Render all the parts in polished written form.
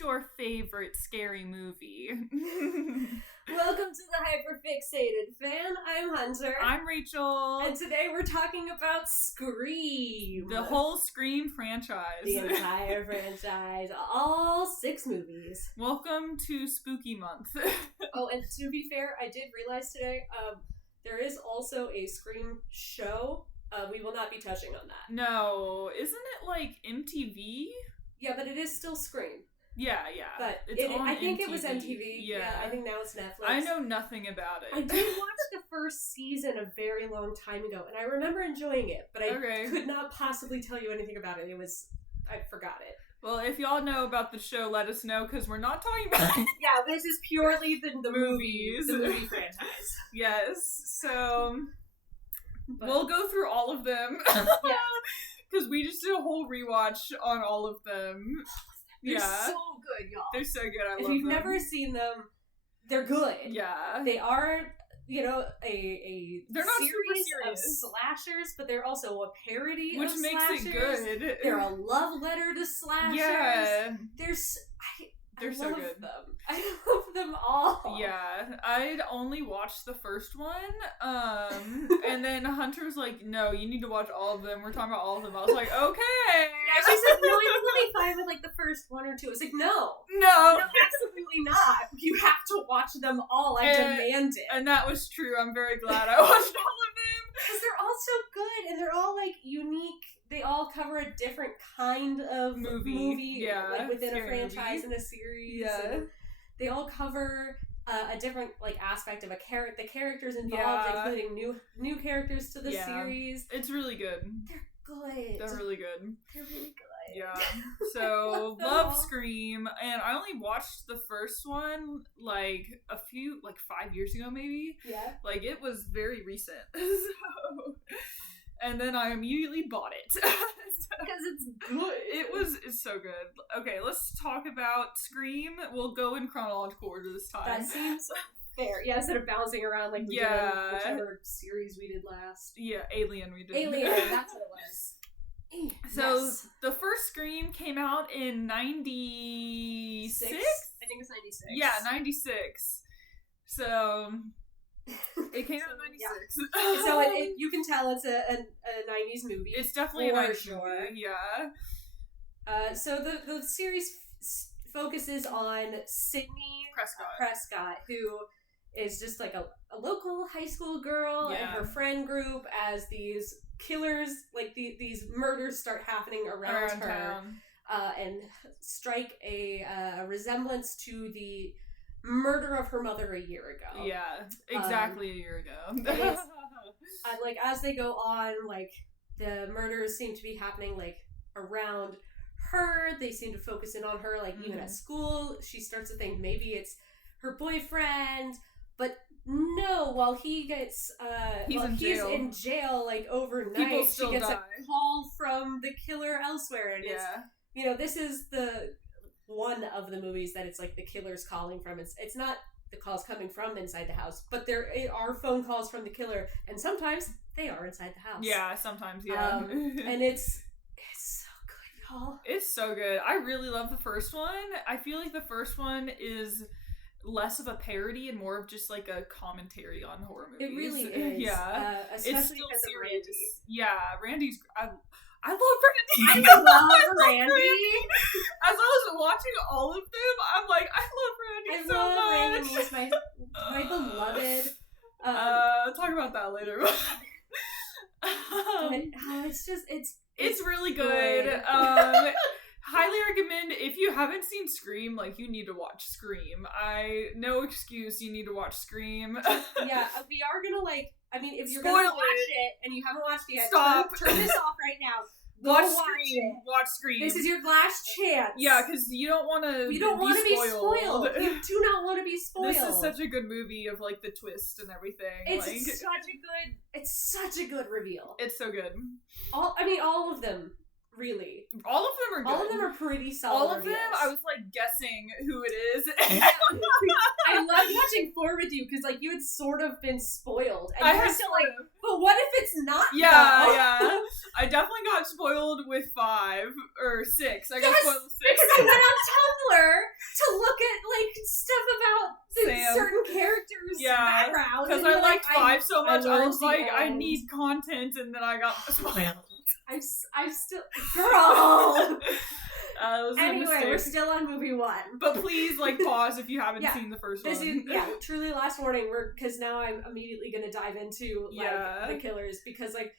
your favorite scary movie? Welcome to the Hyperfixated Fan. I'm Hunter. I'm Rachel. And today we're talking about Scream. The whole Scream franchise. The entire franchise. All 6 movies. Welcome to Spooky Month. Oh, and to be fair, I did realize today, there is also a Scream show. We will not be touching on that. No, isn't it like MTV? Yeah, but it is still Scream. Yeah. But I think it was MTV. Yeah, I think now it's Netflix. I know nothing about it. I did watch the first season a very long time ago, and I remember enjoying it, but I could not possibly tell you anything about it. I forgot it. Well, if y'all know about the show, let us know, because we're not talking about it. Yeah, this is purely the movies. The movie franchise. Yes, so we'll go through all of them. Yeah. Because we just did a whole rewatch on all of them. They're so good, y'all. They're so good. I love them. If you've never seen them, they're good. Yeah. They are, a they're not series super of serious slashers, but they're also a parody which of makes slashers. it good. They're a love letter to slashers. Yeah. They're so love good. them. I love them all. Yeah, I'd only watched the first one, and then Hunter was like, no, you need to watch all of them. We're talking about all of them. I was like, okay. Yeah, she said, no, I think we'll be fine with, like, the first 1 or 2. I was like, no, No, absolutely not. You have to watch them all. I demand it. And that was true. I'm very glad I watched all of them. Because they're all so good, and they're all, like, unique. They all cover a different kind of movie like within a franchise and a series. Yeah. And they all cover a different like aspect of the characters involved, including new characters to the series. It's really good. They're good. They're really good. They're really good. Yeah. So love Scream, and I only watched the first one like 5 years ago, maybe. Yeah. Like it was very recent. So. And then I immediately bought it. Because it's good. It's so good. Okay, let's talk about Scream. We'll go in chronological order this time. That seems fair. Yeah, instead of bouncing around like we did in whichever series we did last. Yeah, Alien we did. Alien, that's what it was. So, the first Scream came out in 96? I think it's 96. Yeah, 96. So... It came out in 96. Yeah. So you can tell it's a 90s movie. It's definitely a 90s movie, yeah. So the series focuses on Sydney Prescott, who is just like a local high school girl and her friend group as these killers, like these murders start happening around her. Town. And strike a resemblance to the murder of her mother a year ago. Yeah, exactly a year ago. And like as they go on, like the murders seem to be happening like around her. They seem to focus in on her, like even at school. She starts to think maybe it's her boyfriend, but no. While he gets he's in jail like overnight, she gets a call from the killer elsewhere, and it's this is the one of the movies that it's like the killer's calling from. It's not the calls coming from inside the house, but there are phone calls from the killer, and sometimes they are inside the house. Yeah, sometimes, yeah. And it's so good, y'all. It's so good. I really love the first one. I feel like the first one is less of a parody and more of just like a commentary on horror movies. It really is. Yeah. Especially it's still because serious. of Randy. Yeah, Randy's... I love Randy. I love Randy. As I was watching all of them, I'm like, I love Randy so much. I love Randy. He's my beloved. Talk about that later. It's really good. Highly recommend, if you haven't seen Scream, like, you need to watch Scream. No excuse, you need to watch Scream. Yeah, we are gonna, like, I mean, if you're Spoiler gonna watch it and you haven't watched it yet, stop. Turn this off right now. Watch Scream. Watch Scream. This is your last chance. Yeah, because you don't want to be spoiled. You do not want to be spoiled. This is such a good movie of, like, the twist and everything. It's such a good reveal. It's so good. All of them really. All of them are good. All of them are pretty solid. All of reveals. them, I was like guessing who it is. I loved watching 4 with you because like you had sort of been spoiled, and I you were had still sort like, of. but what if it's not? Yeah, though? yeah. I definitely got spoiled with 5 or 6. I got Yes, spoiled with 6 because I went on Tumblr to look at like stuff about the Sam. certain characters' backgrounds. Because I liked 5 so much, I was like, I end. need content, and then I got spoiled. I'm still girl. It was a Anyway, mistake. we're still on movie 1. But please, like, pause if you haven't Yeah. seen the first This one. is truly last warning. Because now I'm immediately gonna dive into like the killers because like.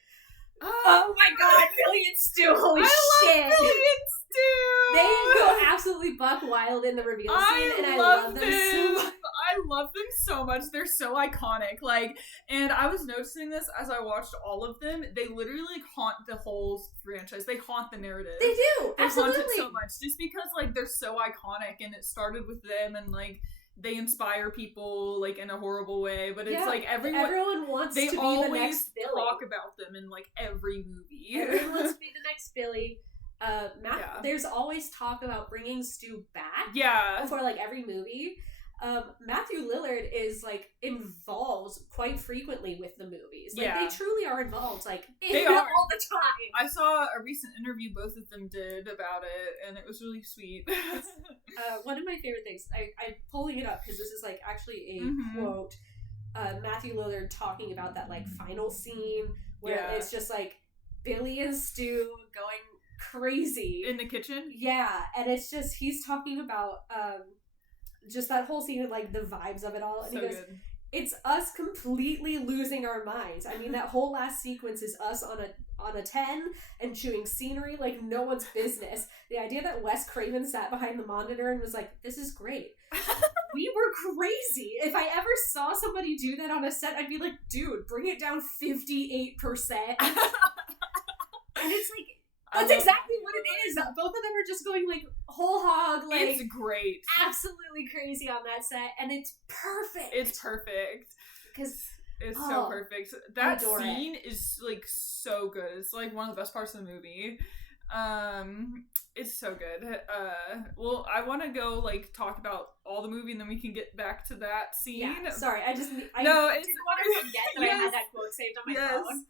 Oh my god, Billy and Stu, holy shit. Billy and Stu! They go absolutely buck wild in the reveal scene, and I love them so much. I love them so much. They're so iconic. Like, and I was noticing this as I watched all of them. They literally like, haunt the whole franchise. They haunt the narrative. They do, They absolutely. haunt it so much. Just because, like, they're so iconic, and it started with them, and, like, they inspire people like in a horrible way, but it's like everyone wants they to be always the next Billy. talk about them in like every movie. Everyone wants to be the next Billy. There's always talk about bringing Stu back. Yeah. For like every movie. Matthew Lillard is like involved quite frequently with the movies. Like they truly are involved. Like they are all the time. I saw a recent interview both of them did about it, and it was really sweet. One of my favorite things. I'm pulling it up because this is like actually a quote. Matthew Lillard talking about that like final scene where it's just like Billy and Stu going crazy in the kitchen. Yeah, and it's just he's talking about just that whole scene and like the vibes of it all. And so he goes, good. It's us completely losing our minds. I mean, that whole last sequence is us on a 10 and chewing scenery like no one's business. The idea that Wes Craven sat behind the monitor and was like, this is great. We were crazy. If I ever saw somebody do that on a set, I'd be like, dude, bring it down 58%. And it's like, that's exactly what it is. Both of them are just going like whole hog, like it's great, absolutely crazy on that set, and it's perfect. It's perfect because it's so perfect. That scene is like so good. It's like one of the best parts of the movie. It's so good. Well, I want to go like talk about all the movie, and then we can get back to that scene. Yeah, sorry, I didn't want to forget that I had that quote saved on my phone.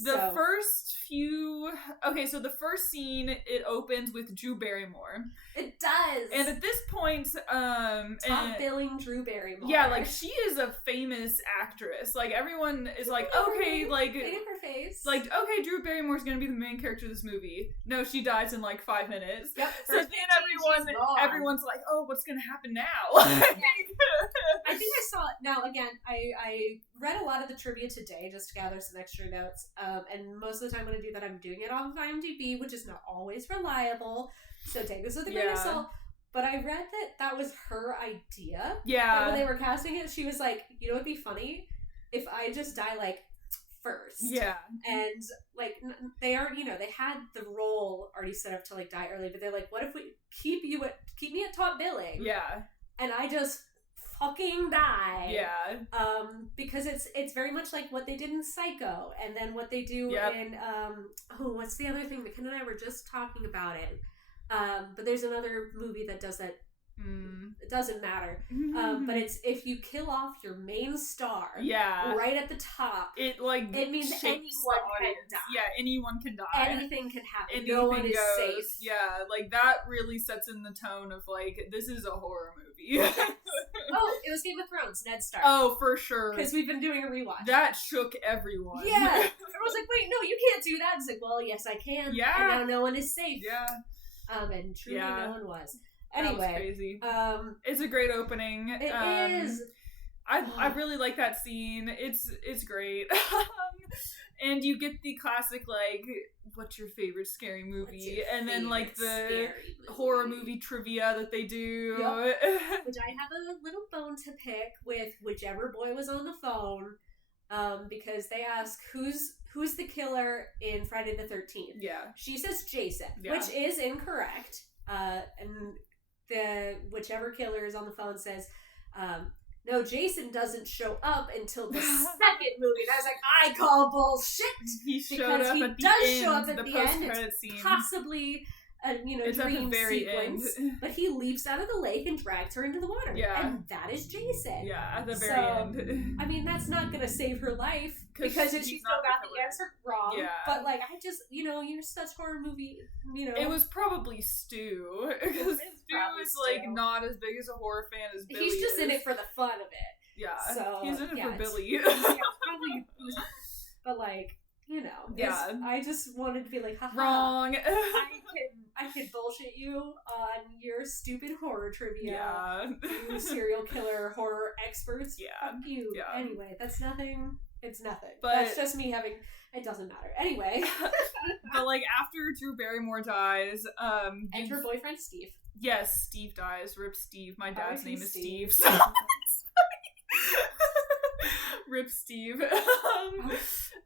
The first few... Okay, so the first scene, it opens with Drew Barrymore. It does! And at this point... Top-billing Drew Barrymore. Yeah, like, she is a famous actress. Like, everyone is like, okay, like... Painting her face. Like, okay, Drew Barrymore's gonna be the main character of this movie. No, she dies in, like, 5 minutes. Yep. So then everyone's like, oh, what's gonna happen now? I think I saw... Now, again, I read a lot of the trivia today just to gather some extra notes. And most of the time when I do that, I'm doing it off of IMDb, which is not always reliable. So take this with a grain of salt. But I read that was her idea. Yeah. That when they were casting it, she was like, you know what'd be funny? If I just die, like, first. Yeah. And, like, they already, they had the role already set up to, like, die early. But they're like, what if we keep me at top billing? Yeah. And I just fucking die. Yeah. Because it's very much like what they did in Psycho, and then what they do in what's the other thing? McKenna and I were just talking about it. But there's another movie that does that. It doesn't matter. But it's if you kill off your main star, right at the top, it means anyone can die. Yeah, anyone can die. Anything can happen. No one is safe. Yeah, like that really sets in the tone of like this is a horror movie. Oh, it was Game of Thrones. Ned Stark. Oh, for sure. Because we've been doing a rewatch. That shook everyone. Yeah, everyone was like, "Wait, no, you can't do that." It's like, "Well, yes, I can." Yeah. And now no one is safe. Yeah. And truly, no one was. Anyway, that was crazy. It's a great opening. It is. I really like that scene. It's great. And you get the classic like, what's your favorite scary movie? And then like the horror movie trivia that they do. Yep. Which I have a little bone to pick with whichever boy was on the phone. Because they ask who's the killer in Friday the 13th. Yeah. She says Jason, which is incorrect. And the whichever killer is on the phone says, No, Jason doesn't show up until the second movie. And I was like, I call bullshit. He showed up at the end. Show up at the end. It's possibly a dream sequence, but he leaps out of the lake and drags her into the water. Yeah, and that is Jason. Yeah, at the very end. I mean, that's not gonna save her life because she still got the answer wrong. Yeah, but like, I just you're such horror movie. It was probably Stu because Stu is like not as big as a horror fan as Billy. He's just in it for the fun of it. Yeah, so he's in it for Billy. Probably. But like. I just wanted to be like, haha, wrong. I can bullshit you on your stupid horror trivia. Yeah. You serial killer horror experts. Yeah. Fuck you. Yeah. Anyway, that's nothing. It's nothing. But that's just me having. It doesn't matter. Anyway. But like after Drew Barrymore dies, and her boyfriend Steve. Yes, Steve dies. Rip Steve. My dad's name is Steve. So Rip Steve.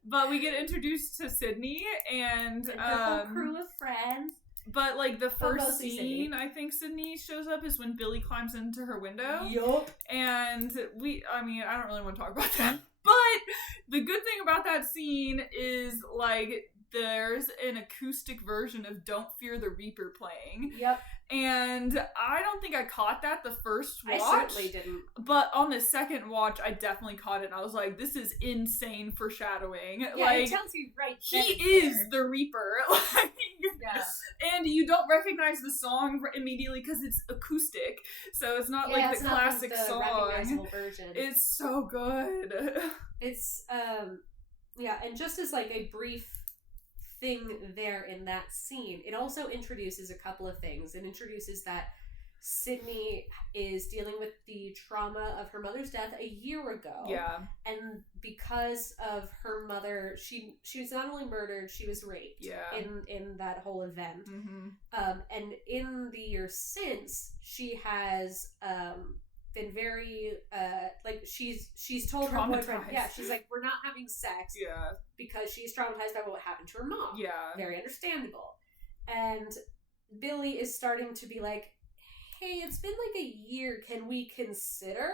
But we get introduced to Sydney and the whole crew of friends. But like the first scene I think Sydney shows up is when Billy climbs into her window. Yup. And I don't really want to talk about that. But the good thing about that scene is like there's an acoustic version of Don't Fear the Reaper playing. Yep. And I don't think I caught that the first watch. I certainly didn't. But on the second watch, I definitely caught it. And I was like, this is insane foreshadowing. Yeah, like, it tells you right he is the Reaper. Like, yeah. And you don't recognize the song immediately because it's acoustic. So it's not like the classic the song. Recognizable version. It's so good. It's, and just as like a brief thing there in that scene, it also introduces a couple of things. It introduces that Sydney is dealing with the trauma of her mother's death a year ago. Yeah. And because of her mother, she was not only murdered, she was raped. Yeah. In that whole event. Mm-hmm. And in the years since, she has been very she's told her boyfriend, she's like, we're not having sex, because she's traumatized by what happened to her mom. Very understandable. And Billy is starting to be like, hey, it's been like a year, can we consider?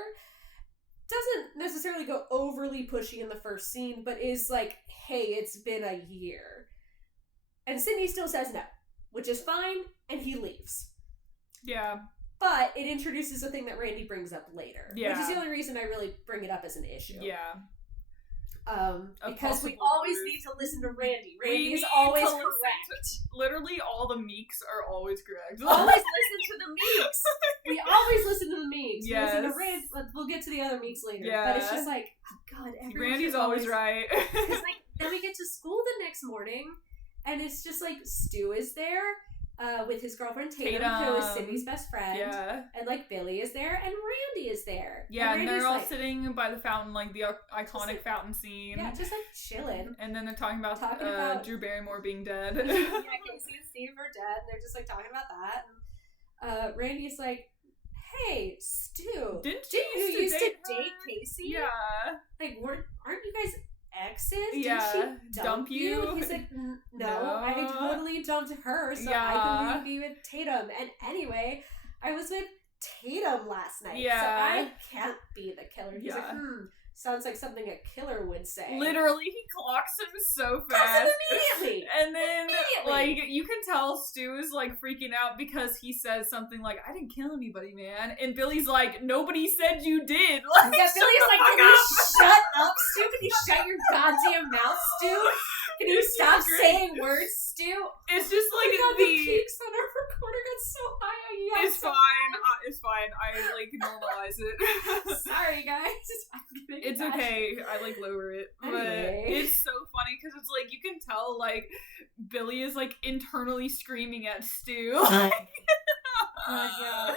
Doesn't necessarily go overly pushy in the first scene, but is like, hey, it's been a year. And Sydney still says no, which is fine, and he leaves. Yeah. But it introduces a thing that Randy brings up later. Yeah. Which is the only reason I really bring it up as an issue. Yeah. Because we always need to listen to Randy. Randy is always correct. Literally all the Meeks are always correct. Always listen to the Meeks. We always listen to the Meeks. Yes. We listen to Randy. We'll get to the other Meeks later. Yeah. But it's just like, oh God, Randy's always right. Because like, then we get to school the next morning, and it's just like Stu is there. With his girlfriend Tatum, who is Sydney's best friend. Yeah. And like Billy is there and Randy is there. Yeah, and they're all sitting by the fountain, like the iconic fountain scene. Yeah, just like chilling. And then they're talking about Drew Barrymore being dead. Yeah, Casey and Steve are dead, and they're just like talking about that. And Randy's like, hey, Stu, didn't you used to date Casey? Yeah. Like, aren't you guys exes? Yeah. Did she dump you? He's like, no, I totally dumped her, so I can be with Tatum. And anyway, I was with Tatum last night, so I can't be the killer. He's like, sounds like something a killer would say. Literally, he clocks him so fast. Clocks him immediately. And then, like, you can tell Stu is, like, freaking out because he says something like, I didn't kill anybody, man. And Billy's like, nobody said you did. Like, yeah, Billy's like, can you shut up, Stu? Can you shut your goddamn mouth, Stu? Can you stop saying words, Stu? It's just like the peaks on our recorder got so high. It's fine. It's fine. I like normalize it. Sorry, guys. It's okay. I like lower it, anyway. But it's so funny because it's like you can tell like Billy is like internally screaming at Stu. Oh my God.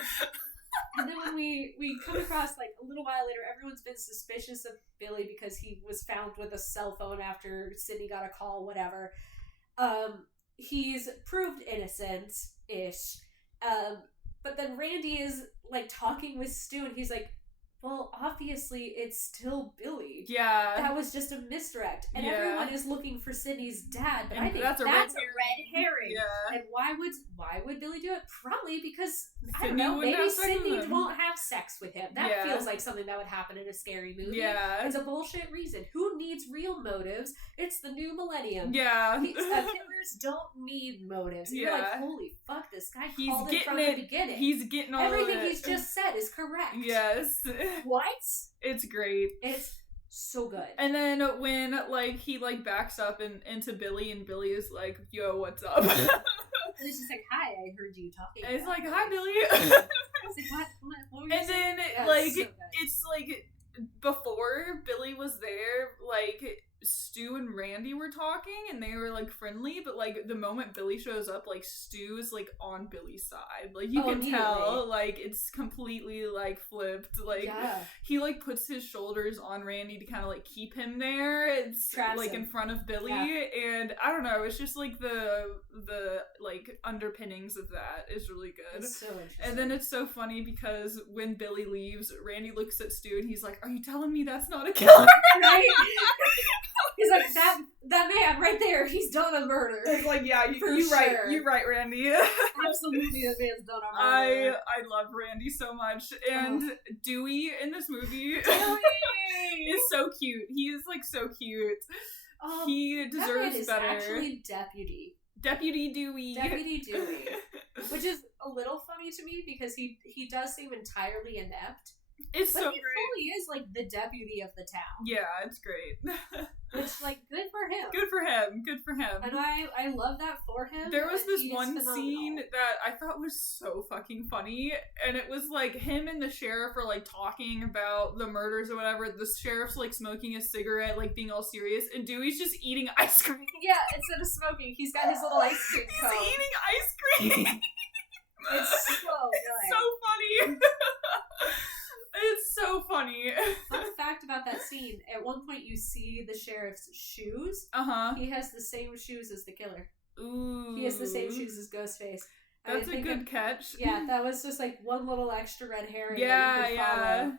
And then when we come across, like, a little while later, everyone's been suspicious of Billy because he was found with a cell phone after Sydney got a call, whatever. He's proved innocent-ish. But then Randy is, like, talking with Stu, and he's like, well, obviously it's still Billy. Yeah. That was just a misdirect. And everyone is looking for Sydney's dad, but and I think that's a red herring. Yeah. And why would Billy do it? Probably because, Sydney I don't know, maybe Sydney him. won't have sex with him. That feels like something that would happen in a scary movie. Yeah. It's a bullshit reason. Who needs real motives? It's the new millennium. Yeah. Killers don't need motives. You're like, holy fuck, this guy called it from the beginning. He's getting all everything of it. he's just said is correct. Yes. What? It's great. It's so good. And then when, like, he, like, backs up into Billy, and Billy is like, yo, what's up? And it's just like, hi, I heard you talking. And it's like, hi, Billy. It's like, what were you and saying? then, like, so it's like, before Billy was there, like, Stu and Randy were talking, and they were, like, friendly, but, like, the moment Billy shows up, like, Stu is, like, on Billy's side. Like, you can tell, like, it's completely, like, flipped. Like, he, like, puts his shoulders on Randy to kind of, like, keep him there. It's, like, in front of Billy, and I don't know, it's just, like, the like, underpinnings of that is really good. It's so interesting. And then it's so funny because when Billy leaves, Randy looks at Stu, and he's like, are you telling me that's not a killer? Right? He's like, that man right there, he's done a murder. It's like, yeah, you're right, Randy. Absolutely, that man's done a murder. I love Randy so much. And Dewey in this movie is so cute. He is, like, so cute. He deserves better. That man is actually Deputy Dewey. Deputy Dewey. Which is a little funny to me because he does seem entirely inept. It's but so he great. fully is, like, the deputy of the town. Yeah, it's great. Which, like, good for him. Good for him. Good for him. And I love that for him. There was this one scene that I thought was so fucking funny, and it was, like, him and the sheriff are, like, talking about the murders or whatever. The sheriff's, like, smoking a cigarette, like, being all serious, and Dewey's just eating ice cream. Yeah, instead of smoking, he's got his little ice cream cone. He's eating ice cream! It's so good. It's so funny! It's so funny. Fun fact about that scene, at one point you see the sheriff's shoes. He has the same shoes as the killer. Ooh. He has the same shoes as Ghostface. That's a good catch. Yeah, that was just like one little extra red herring. Yeah, that you could follow.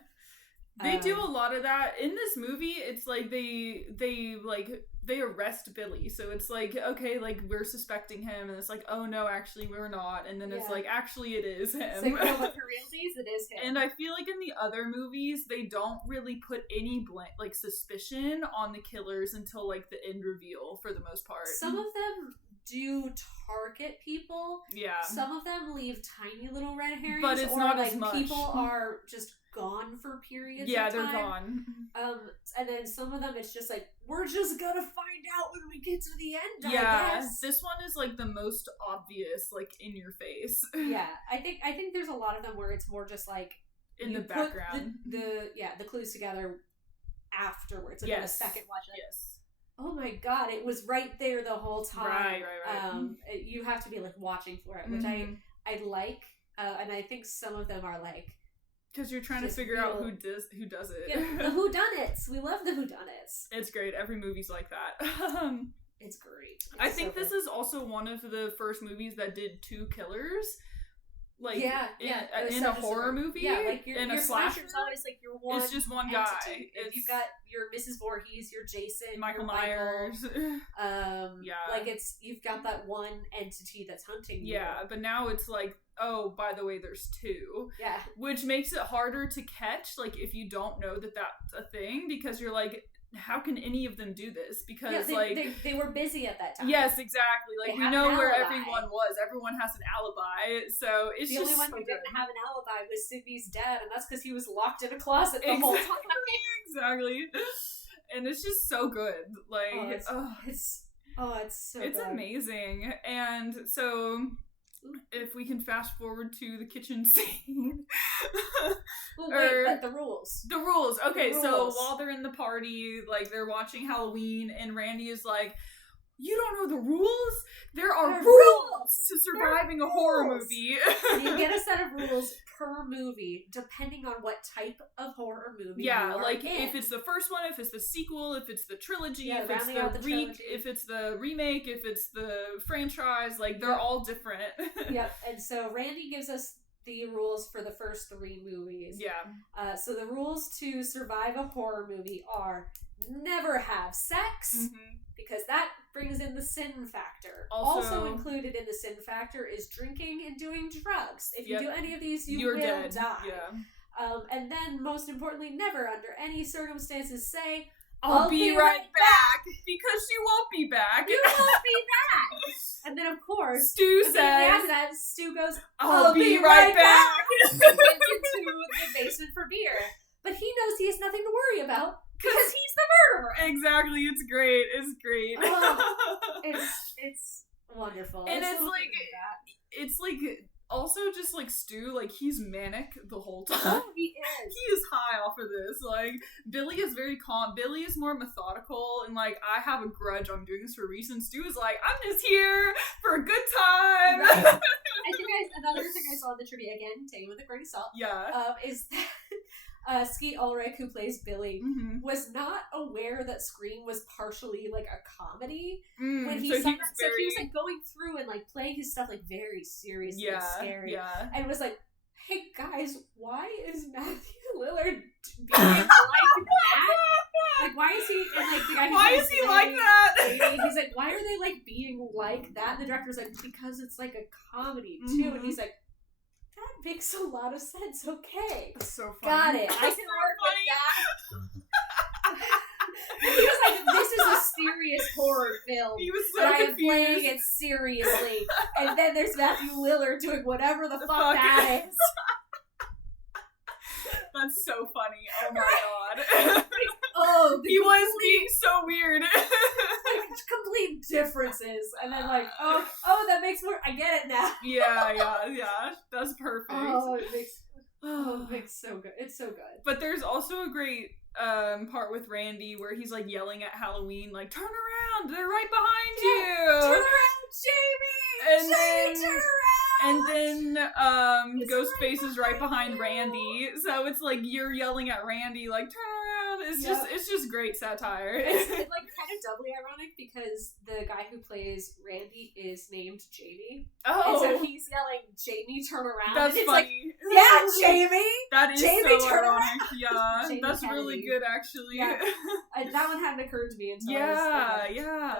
They do a lot of that in this movie. It's like they arrest Billy, so it's like, okay, like, we're suspecting him, and it's like, oh no, actually we're not, and then it's like, actually it is him. It's like, no, but for realsies, it is him. And I feel like in the other movies they don't really put any suspicion on the killers until, like, the end reveal for the most part. Some of them do target people. Yeah. Some of them leave tiny little red herrings, but it's not as much. People are just gone for periods of time. they're gone. And then some of them it's just like, we're just gonna find out when we get to the end, yeah, I guess. This one is, like, the most obvious, like, in your face. Yeah, I think there's a lot of them where it's more just like in the background. The clues together afterwards, like on a second watch. Like, yes. Oh my god, it was right there the whole time. Right. You have to be, like, watching for it, which I like, and I think some of them are like, because you're trying to figure out who does it. Yeah, the whodunits. We love the whodunits. It's great. Every movie's like that. It's great. I think this is also one of the first movies that did two killers. Like, in a horror movie, like in a slasher, it's always like your one. It's just one entity. guy. If you've got your Mrs. Voorhees, your Jason, Michael your Myers. like you've got that one entity that's hunting you. Yeah, but now it's like, oh, by the way, there's two. Yeah, which makes it harder to catch. Like, if you don't know that that's a thing, because you're like, how can any of them do this? Because they were busy at that time. Yes, exactly. Like, we know where everyone was. Everyone has an alibi. So it's the just only one who didn't have an alibi was Sydney's dad, and that's because he was locked in a closet the whole time. Exactly. And it's just so good. Like, it's so good. It's amazing. And so, if we can fast forward to the kitchen scene. Well, wait, but the rules. The rules. Okay, so while they're in the party, like, they're watching Halloween, and Randy is like, you don't know the rules? There are rules to surviving a horror movie. You get a set of rules per movie, depending on what type of horror movie you are like, in. if it's the first one, if it's the sequel, if it's the trilogy, if it's if it's the remake, if it's the franchise, like, they're all different. Yep, and so Randy gives us the rules for the first 3 movies. Yeah. So the rules to survive a horror movie are never have sex, because that brings in the sin factor. Also included in the sin factor is drinking and doing drugs. If you do any of these, you're will dead. Die. Yeah. And then, most importantly, never under any circumstances say, I'll be right back. Because you won't be back. You won't be back. And then, of course, Stu says, after that, Stu goes, I'll be right back. And went into the basement for beer. But he knows he has nothing to worry about because he's the murderer. Exactly. It's great. It's great. It's wonderful. And it's like also just like Stu, like he's manic the whole time. Oh, he is. He is high off of this. Like Billy is very calm. Billy is more methodical and like, I have a grudge. I'm doing this for a reason. Stu is like, I'm just here for a good time. Right. I think another thing I saw in the trivia, again, taking with a grain of salt. Yeah. Is that Skeet Ulrich, who plays Billy, was not aware that Scream was partially like a comedy when he saw that. So he was like going through and like playing his stuff like very seriously and scary. Yeah. And was like, hey guys, why is Matthew Lillard being like that? Like, why is he, and like the guy why is he like that? He's like, why are they like being like that? And the director's like, because it's like a comedy too. And he's like, that makes a lot of sense. Okay. That's so funny. Got it. I can work with that. He was like, this is a serious horror film. He was so confused. confused. I am playing it seriously. And then there's Matthew Lillard doing whatever the fuck that is. That's so funny. Oh my god. He was being so weird. Like, complete differences. And then like, oh, that makes more, I get it now. Yeah. That's perfect. It makes so good. It's so good. But there's also a great part with Randy where he's like yelling at Halloween, like, turn around, they're right behind you. Turn around, Jamie! Turn around! And then Ghostface is right behind Randy. So it's like you're yelling at Randy, like, turn around. It's just great satire. It's like kind of doubly ironic because the guy who plays Randy is named Jamie. Oh. And so he's yelling, Jamie, turn around. That's and it's funny. Like, yeah, Jamie! That is Jamie, so turn ironic. around. Yeah, Jamie that's Kennedy. really good actually. Yeah. That one hadn't occurred to me until yeah.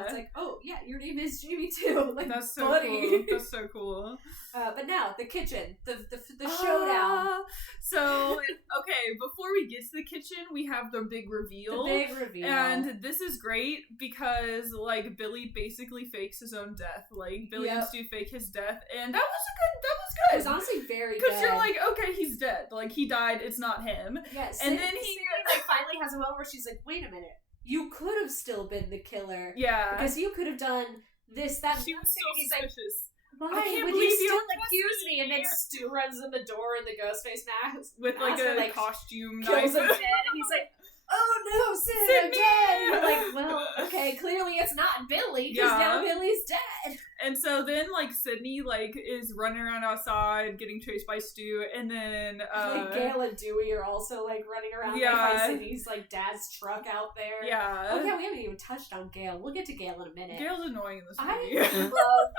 It's like, oh, yeah, your name is Jamie too. Like, that's so buddy. cool. That's so cool. But now, the kitchen. The showdown. So, okay, before we get to the kitchen, we have the big reveal. And this is great because, like, Billy basically fakes his own death. Like, Billy and Stu fake his death. And that was good. It was honestly very good. Because you're like, okay, he's dead. Like, he died. It's not him. Yes. And then he like finally has a moment where she's like, wait a minute. You could have still been the killer. Yeah. Because you could have done this, that, she was so suspicious. Why I can't would believe you still don't accuse me? And then Stu runs in the door in the Ghostface mask with like a and, costume kills knife. him dead, and he's like, "Oh no, Sid, I'm dead!" And you're like, well, okay, clearly it's not Billy because now Billy's dead. And so then, like, Sydney, like, is running around outside, getting chased by Stu, and then, like, Gail and Dewey are also, like, running around by Sydney's, like, dad's truck out there. Yeah. Oh, yeah, we haven't even touched on Gail. We'll get to Gail in a minute. Gail's annoying in this movie. I love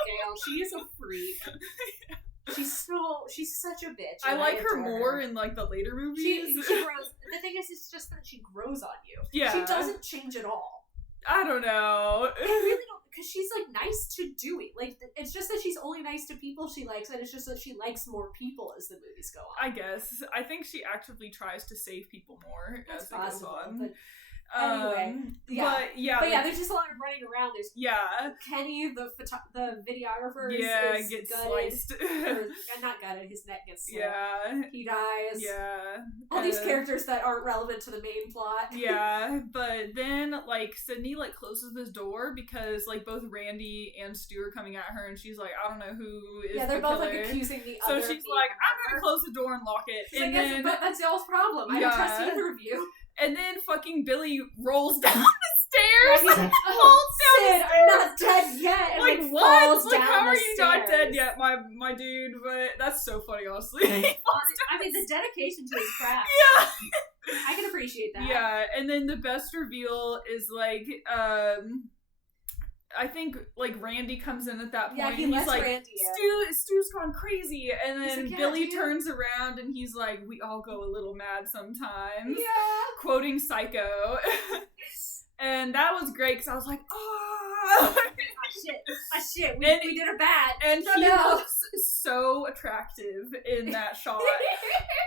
Gail. She is a freak. She's such a bitch. I like her more in, like, the later movies. She grows. The thing is, it's just that she grows on you. Yeah. She doesn't change at all. I don't know. I really don't. Because she's, like, nice to Dewey. Like, it's just that she's only nice to people she likes, and it's just that she likes more people as the movies go on. I guess. I think she actively tries to save people more as it goes on. But anyway. But there's just a lot of running around. There's Kenny, the videographer, is gets gutted, sliced. not gutted, his neck gets slit. Yeah. He dies. Yeah. All these characters that aren't relevant to the main plot. Yeah, but then, like, Sydney, like, closes this door because, like, both Randy and Stu are coming at her, and she's like, I don't know who is they're both, killer. like, accusing the other. So she's like, I'm gonna close the door and lock it. She's and like, then, but that's y'all's problem. I don't trust either of you. And then fucking Billy rolls down the stairs. He's like, Sid, I'm not dead yet. And, like what? Falls like, down how are the you stairs. not dead yet, my dude? But that's so funny, honestly. I mean, the dedication to his craft. Yeah. I can appreciate that. Yeah, and then the best reveal is, like, I think like Randy comes in at that point. Yeah, he and lets he's like, Randy Stu's gone crazy, and then like, Billy turns around and he's like, "We all go a little mad sometimes." Yeah, quoting Psycho, and that was great because I was like, oh shit, we did a bad, and he looks so attractive in that shot,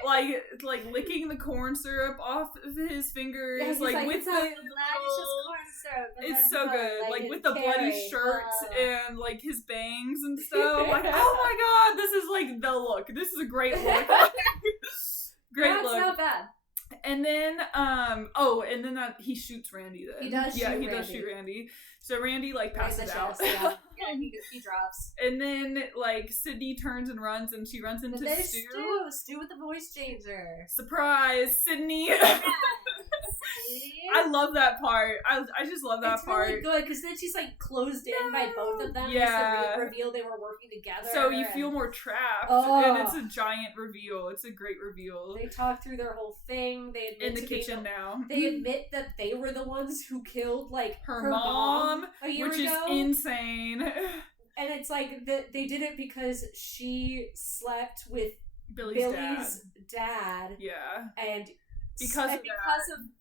like licking the corn syrup off of his fingers, yeah, like with the corn syrup. It's so good, like with the bloody shirt and like his bangs and stuff. Like, oh my god, this is like the look. This is a great look. Great look. It's not bad. And then, and then that he shoots Randy. Then he does. Yeah, he does shoot Randy. So Randy like passes out. Yeah, he drops. And then like Sydney turns and runs, and she runs into Stu. Stu with the voice changer. Surprise, Sydney! I love that part. I just love that part. It's really good because then she's like closed in by both of them. Yeah. Just to reveal they were working together. So you feel more trapped, and it's a giant reveal. It's a great reveal. They talk through their whole thing. They admit in the kitchen now. They admit that they were the ones who killed like her mom a year which ago. Is insane. And it's like they did it because she slept with Billy's dad. Yeah. And because of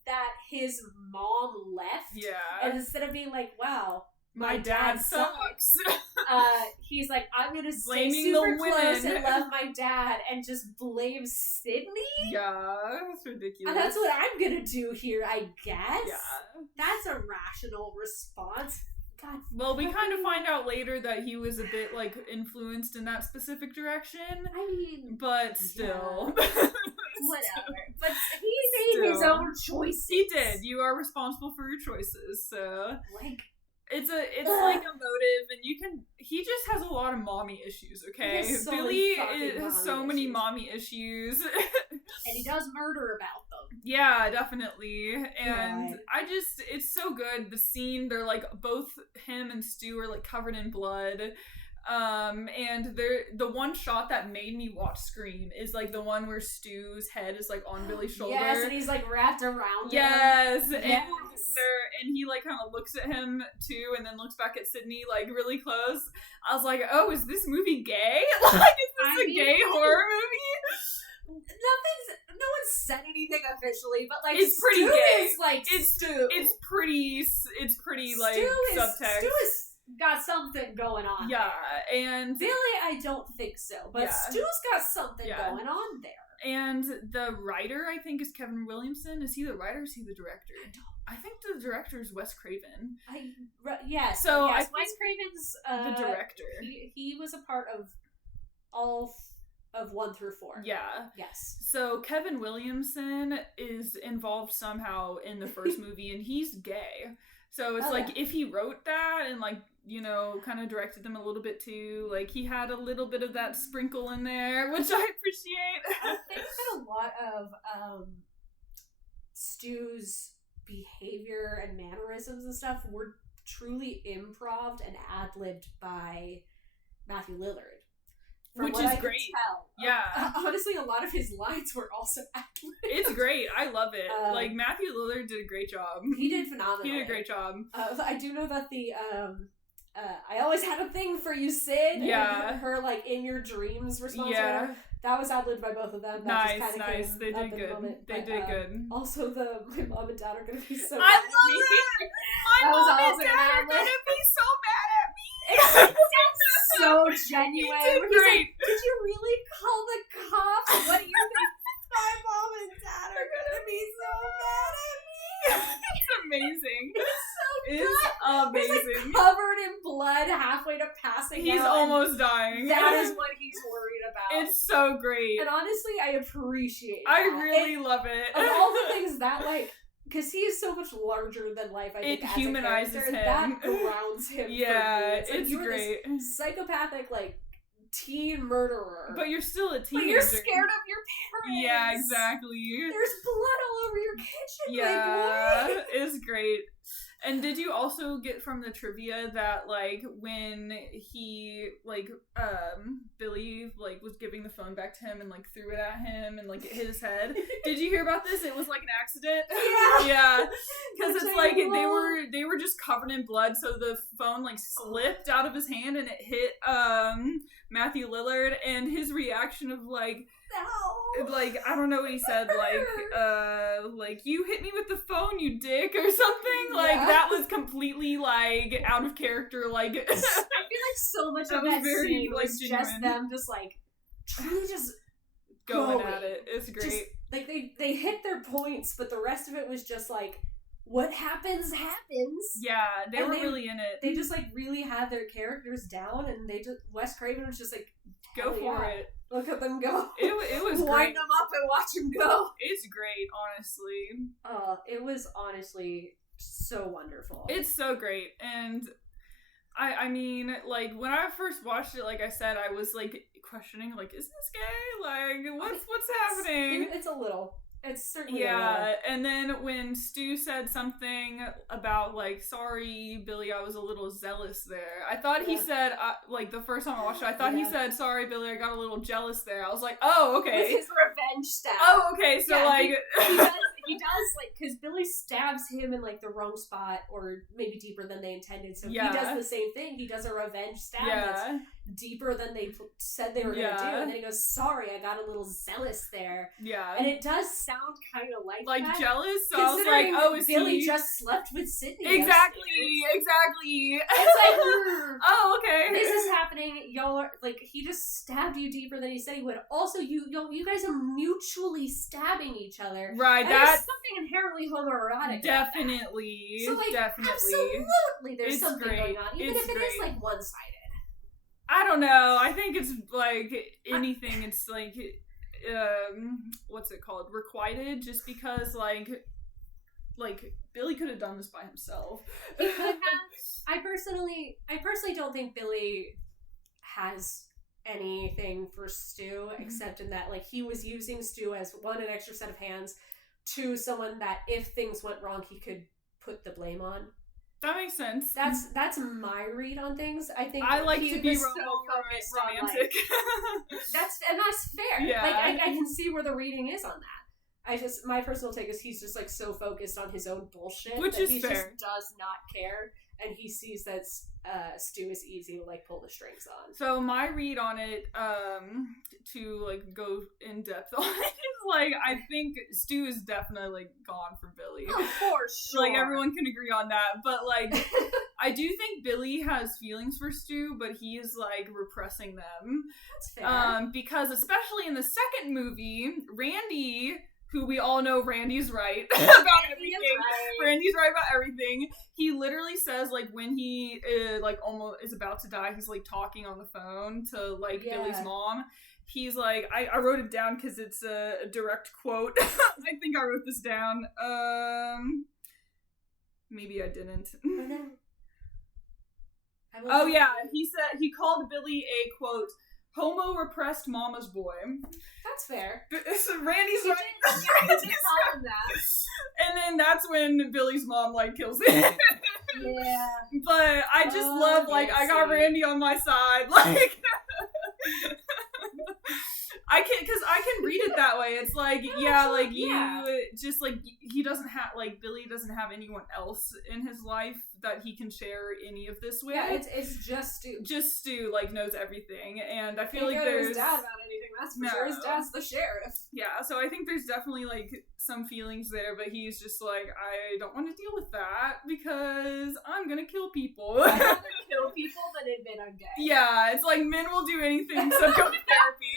that, his mom left. Yeah. And instead of being like, wow, my dad sucks. He's like, I'm gonna blaming stay super the close women and love my dad and just blame Sydney? Yeah, that's ridiculous. And that's what I'm gonna do here, I guess. Yeah. That's a rational response. God. Well, we kind of find out later that he was a bit, like, influenced in that specific direction. I mean... But still. Yeah. Whatever. But he made his own choices. He did. You are responsible for your choices, so... Like... It's like a motive, and he just has a lot of mommy issues, okay? Billy has so many mommy issues. And he does murder about them. Yeah, definitely. And it's so good. The scene, they're like, both him and Stu are like covered in blood. And the one shot that made me watch Scream is like the one where Stu's head is like on Billy's shoulder. Yes, and he's like wrapped around him. Yes. And he like kind of looks at him too, and then looks back at Sydney like really close. I was like, oh, is this movie gay? Like, is this a gay horror movie? No one said anything officially, but like it's pretty gay. Is like Stu. It's pretty like subtext. Stu is got something going on. Yeah, and Billy, I don't think so, but Stu's got something going on there. And the writer, I think, is Kevin Williamson. Is he the writer or is he the director? I think the director is Wes Craven. Yes. So yes, Wes Craven's the director. He was a part of all of 1 through 4. Yeah. Yes. So Kevin Williamson is involved somehow in the first movie, and he's gay. So it's if he wrote that and like, you know, kind of directed them a little bit too, like he had a little bit of that sprinkle in there, which I appreciate. I think that a lot of Stu's behavior and mannerisms and stuff were truly improv and ad-libbed by Matthew Lillard. Which is great. Yeah. Honestly, a lot of his lines were also ad-libbed. It's great. I love it. Like, Matthew Lillard did a great job. He did phenomenally. He did a great job. I do know that the, I always had a thing for you, Sid. Yeah. And her, like, in your dreams response. Yeah. That was ad-libbed by both of them. That nice. They did good. They did good. Also, my mom and dad are going to be so mad at me. I love it! My mom and dad are going to be so mad at me! It's so genuine. He did great. Like, did you really call the cops? What do you think? My mom and dad are going to be so mad at me. It's amazing. It's so good. It's amazing. He's like covered in blood halfway to passing out. He's almost dying. That is what he's worried about. It's so great. And honestly, I appreciate that. I really love it. Of all the things that, like, because he is so much larger than life, I think, it humanizes him. That grounds him. Yeah, for me. it's great. This psychopathic, like, teen murderer. But you're still a teenager. But you're scared of your parents. Yeah, exactly. There's blood all over your kitchen, yeah, my boy. It's great. And did you also get from the trivia that, like, when he, like, Billy, like, was giving the phone back to him and, like, threw it at him and, like, it hit his head? Did you hear about this? It was, like, an accident. Yeah. Yeah. Because it's, like, they were just covered in blood, so the phone, like, slipped out of his hand and it hit, Matthew Lillard, and his reaction of, like, no. Like, I don't know what he said, like, you hit me with the phone, you dick, or something. Like, that was completely, like, out of character, like... I feel like so much of that very, scene was genuine. Just them just, like, truly just going at it. It's great. Just, like, they hit their points, but the rest of it was just, like, what happens. Yeah, they were really in it. They just, like, really had their characters down, and Wes Craven was just, like, go for it. Look at them go. It was great. Wind them up and watch them go. It's great, honestly. It was honestly so wonderful. It's so great, and I mean, like, when I first watched it, like I said, I was, like, questioning, like, is this gay? Like, what's happening? It's a little. It's certainly and then when Stu said something about, like, sorry, Billy, I was a little zealous there. I thought he said, like, the first time I watched it, I thought he said, sorry, Billy, I got a little jealous there. I was like, oh, okay. With his revenge stab. Oh, okay, so, like... He does, like, because Billy stabs him in, like, the wrong spot, or maybe deeper than they intended, so he does the same thing. He does a revenge stab that's deeper than they said they were going to do, and then he goes, sorry, I got a little zealous there. Yeah. And it does sound kind of like that. Like, jealous? So I was like, oh, is Billy just slept with Sydney. Exactly. It's like, oh, okay. This is happening. Y'all are, like, he just stabbed you deeper than he said he would. Also, you guys are mutually stabbing each other. Right, that's something inherently homoerotic. Definitely. So, like, definitely. Absolutely, there's something going on. Even if it is, like, one-sided. I don't know. I think it's, like, anything. It's, like, what's it called? Requited, just because, like, Billy could have done this by himself. He could have. I personally don't think Billy has anything for Stu, except in that, like, he was using Stu as, one, an extra set of hands, two, someone that if things went wrong, he could put the blame on. That makes sense. That's my read on things. I think I like to be romantic. That's fair. Yeah. Like, I can see where the reading is on that. My personal take is he's just, like, so focused on his own bullshit that he just does not care, and he sees that Stu is easy to, like, pull the strings on. So my read on it, to, like, go in depth on it, is, like, I think Stu is definitely, like, gone for Billy. Oh, for sure. Like, everyone can agree on that, but, like, I do think Billy has feelings for Stu, but he is, like, repressing them. That's fair. Because especially in the second movie, Randy, who we all know Randy's right about everything. Randy's right about everything. He literally says, like, when he, like, almost is about to die, he's, like, talking on the phone to, like, Billy's mom. He's like, I wrote it down because it's a direct quote. I think I wrote this down. Maybe I didn't. Oh, yeah. He said, he called Billy a, quote, homo-repressed mama's boy. That's fair. So Randy's right. He did call him that. And then that's when Billy's mom, like, kills him. Yeah. But I just love, like, I got Randy on my side. Like, I can read it that way. It's like, you just, like, he doesn't have, like, Billy doesn't have anyone else in his life that he can share any of this with. Yeah, it's just Stu. Just Stu, like, knows everything, and I feel like there's his dad about anything. That's for sure. His dad's the sheriff. Yeah, so I think there's definitely, like, some feelings there, but he's just like, I don't want to deal with that because I'm gonna kill people. I'd rather kill people than admit I'm gay. Yeah, it's like men will do anything except go to therapy.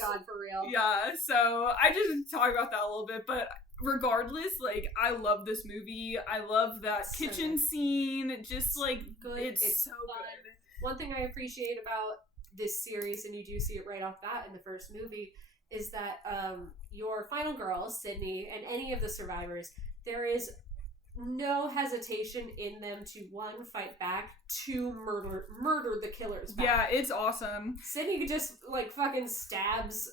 God, for real. Yeah, so I just talk about that a little bit, but regardless, like, I love this movie. I love that kitchen scene. Just, like, good. It's so fun. Good. One thing I appreciate about this series, and you do see it right off bat in the first movie, is that your final girl, Sydney, and any of the survivors, there is no hesitation in them to, one, fight back, two, murder the killers back. Yeah, it's awesome. Sydney just, like, fucking stabs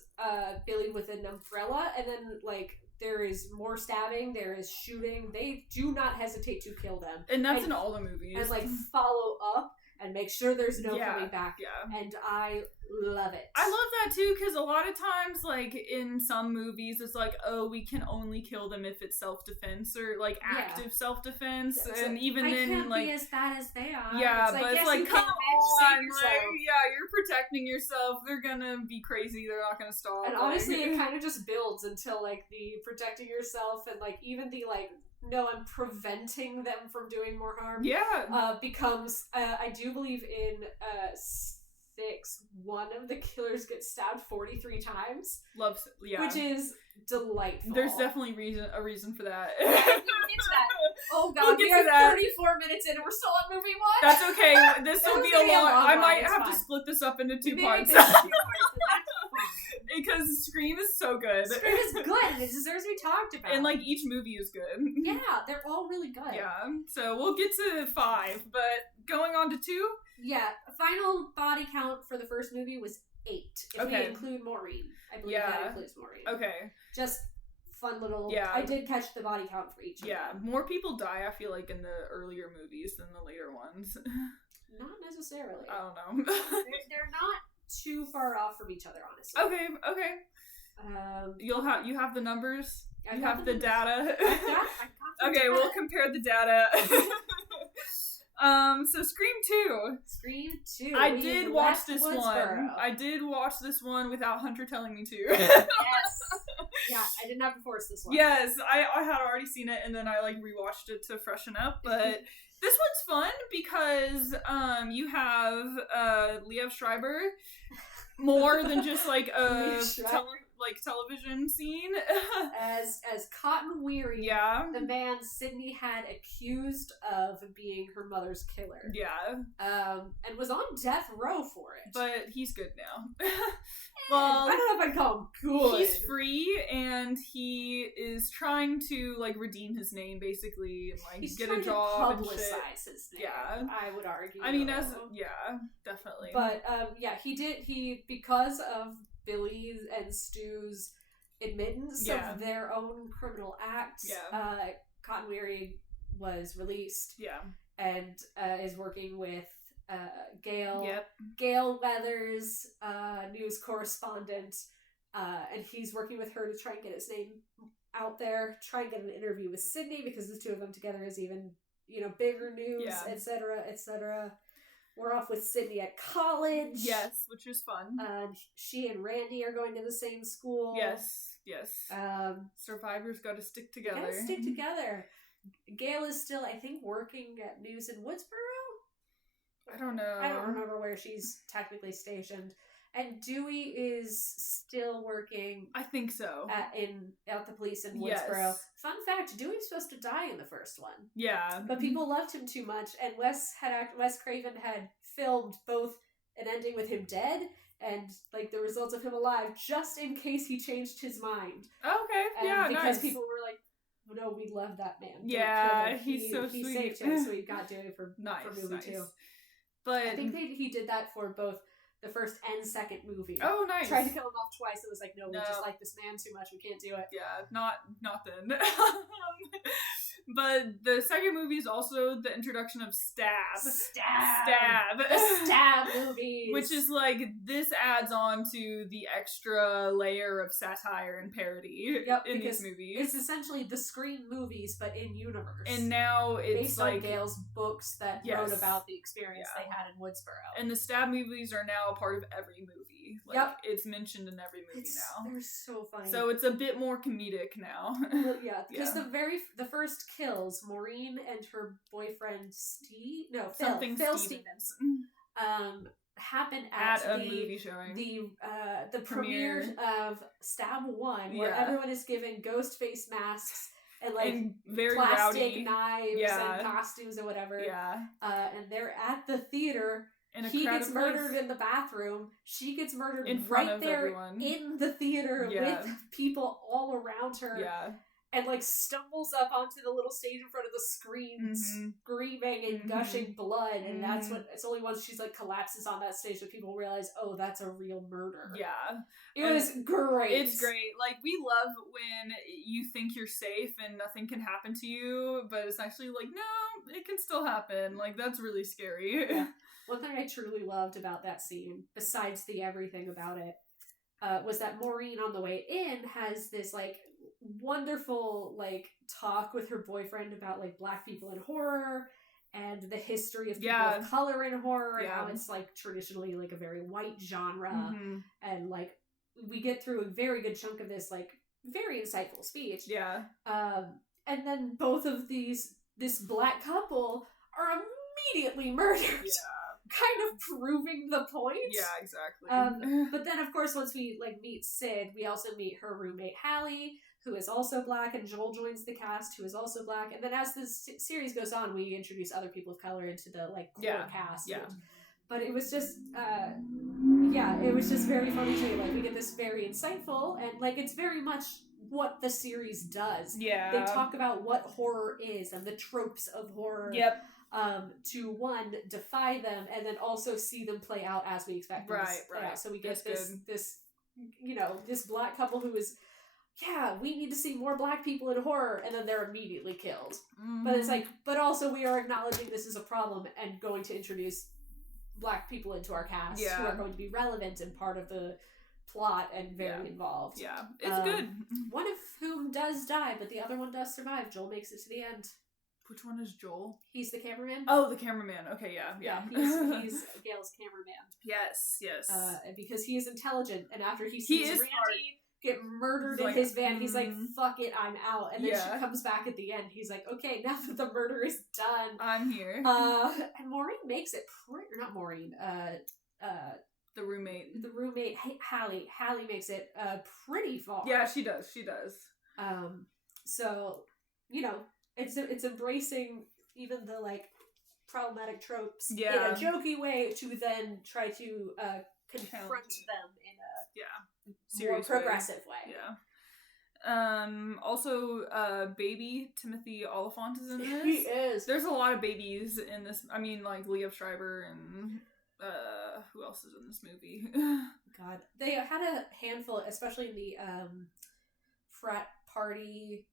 Billy with an umbrella, and then, like, there is more stabbing, there is shooting. They do not hesitate to kill them. And that's in all the movies. And, like, follow up and make sure there's no coming back. Yeah. And I love it. I love that too, because a lot of times, like, in some movies, it's like, oh, we can only kill them if it's self-defense or, like, active self-defense. So and even I then, can't like, be as bad as they are. yeah, it's like, but yes, it's like, come on, like, yeah, you're protecting yourself. They're gonna be crazy. They're not gonna stop. And honestly, it kind of just builds until, like, the protecting yourself and, like, even the, like, no, I'm preventing them from doing more harm. Yeah. Becomes, I do believe in 6, one of the killers gets stabbed 43 times. Yeah. Which is delightful. There's definitely a reason for that. Yeah, we'll get to that. Oh god, we are 34 minutes in and we're still on movie 1? That's okay. This will be a long I might have to split this up into 2 parts. Because Scream is so good. Scream is good and it deserves to be talked about. And, like, each movie is good. Yeah, they're all really good. Yeah, so we'll get to 5, but going on to 2? Yeah, final body count for the first movie was 8. If we include Maureen. I believe that includes Maureen. Okay. Just fun little... Yeah. I did catch the body count for each of them. More people die, I feel like, in the earlier movies than the later ones. Not necessarily. I don't know. They're not too far off from each other, honestly. Okay. You have the numbers? You have the numbers. data? I got okay, data. we'll compare the data. So Scream 2. Scream 2. I did watch this one. I did watch this one without Hunter telling me to. Yes. Yeah, I didn't have to force this one. Yes, I had already seen it and then I, like, rewatched it to freshen up, but this one's fun because you have Liev Schreiber more than just, like, a television scene. as Cotton Weary, the man Sydney had accused of being her mother's killer. Yeah. And was on death row for it. But he's good now. Well, I don't know if I'd call him good. He's free, and he is trying to, like, redeem his name, basically, and, like, get a job and shit. Publicize his name, I would argue. I mean, definitely. But, he, because of Billy's and Stu's admittance of their own criminal acts, Cotton Weary was released. Yeah. And is working with Gail. Yep. Gail Weathers, news correspondent, and he's working with her to try and get his name out there, try and get an interview with Sydney, because the two of them together is even, bigger news, etc., etc. We're off with Sydney at college. Yes, which is fun. She and Randy are going to the same school. Yes. Survivors gotta stick together. Gotta stick together. Gail is still, I think, working at News in Woodsboro? I don't know. I don't remember where she's technically stationed. And Dewey is still working. I think so. At the police in Woodsboro. Yes. Fun fact: Dewey's supposed to die in the first one. Yeah. But people loved him too much, and Wes Craven had filmed both an ending with him dead and, like, the results of him alive, just in case he changed his mind. Okay. Because people were like, no, we love that man. Yeah, he's so he sweet. He saved him, so he got Dewey for movie 2. But I think he did that for both the first and second movie. Oh, nice. Tried to kill him off twice. It was like, no, we just like this man too much. We can't do it. Yeah, not then. But the second movie is also the introduction of Stab. The Stab movies. Which is like, this adds on to the extra layer of satire and parody in these movies. It's essentially the Scream movies, but in universe. And now it's based on Gail's books that wrote about the experience they had in Woodsboro. And the Stab movies are now a part of every movie. Like, it's mentioned in every movie now. They're so funny. So it's a bit more comedic now. Well, because the first kills, Maureen and her boyfriend Phil Stevens, happen at a movie showing. The premiere of Stab 1, where everyone is given ghost face masks and, like, and very plastic rowdy knives and costumes or whatever. Yeah. And they're at the theater. He gets murdered in the bathroom. She gets murdered right there in the theater with people all around her. Yeah. and like stumbles up onto the little stage in front of the screen, screaming and gushing blood, and that's what. It's only once she's like collapses on that stage that people realize, oh, that's a real murder. Yeah, it was great. It's great. Like, we love when you think you're safe and nothing can happen to you, but it's actually like, no, it can still happen. Like, that's really scary. Yeah. One thing I truly loved about that scene, besides the everything about it, was that Maureen on the way in has this like wonderful like talk with her boyfriend about like black people in horror and the history of people of color in horror and how it's like traditionally like a very white genre, and like we get through a very good chunk of this like very insightful speech, and then both of this black couple are immediately murdered, kind of proving the point. Yeah, exactly. But then of course once we like meet Sid, we also meet her roommate Hallie, who is also black, and Joel joins the cast, who is also black. And then as this series goes on, we introduce other people of color into the like core cast. Yeah. But it was just, it was just very funny too. Like, we get this very insightful, and like it's very much what the series does. Yeah. They talk about what horror is and the tropes of horror. Yep. To one, defy them, and then also see them play out as we expect them to play out. So we get this, you know, this black couple who is, we need to see more black people in horror, and then they're immediately killed. But it's like, but also we are acknowledging this is a problem and going to introduce black people into our cast who are going to be relevant and part of the plot and very involved. Yeah, it's good. One of whom does die, but the other one does survive. Joel makes it to the end. Which one is Joel? He's the cameraman. Oh, the cameraman. Okay, yeah. He's Gail's cameraman. Yes. Because he is intelligent, and after he sees Randy get murdered in his van, he's like, fuck it, I'm out. And then she comes back at the end. He's like, okay, now that the murder is done, I'm here. And Maureen makes it not Maureen, the roommate. The roommate, Hallie makes it pretty far. Yeah, she does. So, you know, it's embracing even the like problematic tropes in a jokey way to then try to confront them in a more progressive way. Yeah. Also, baby Timothy Oliphant is in this. He is. There's a lot of babies in this. I mean, like Liev Schreiber and who else is in this movie? God, they had a handful, especially in the frat party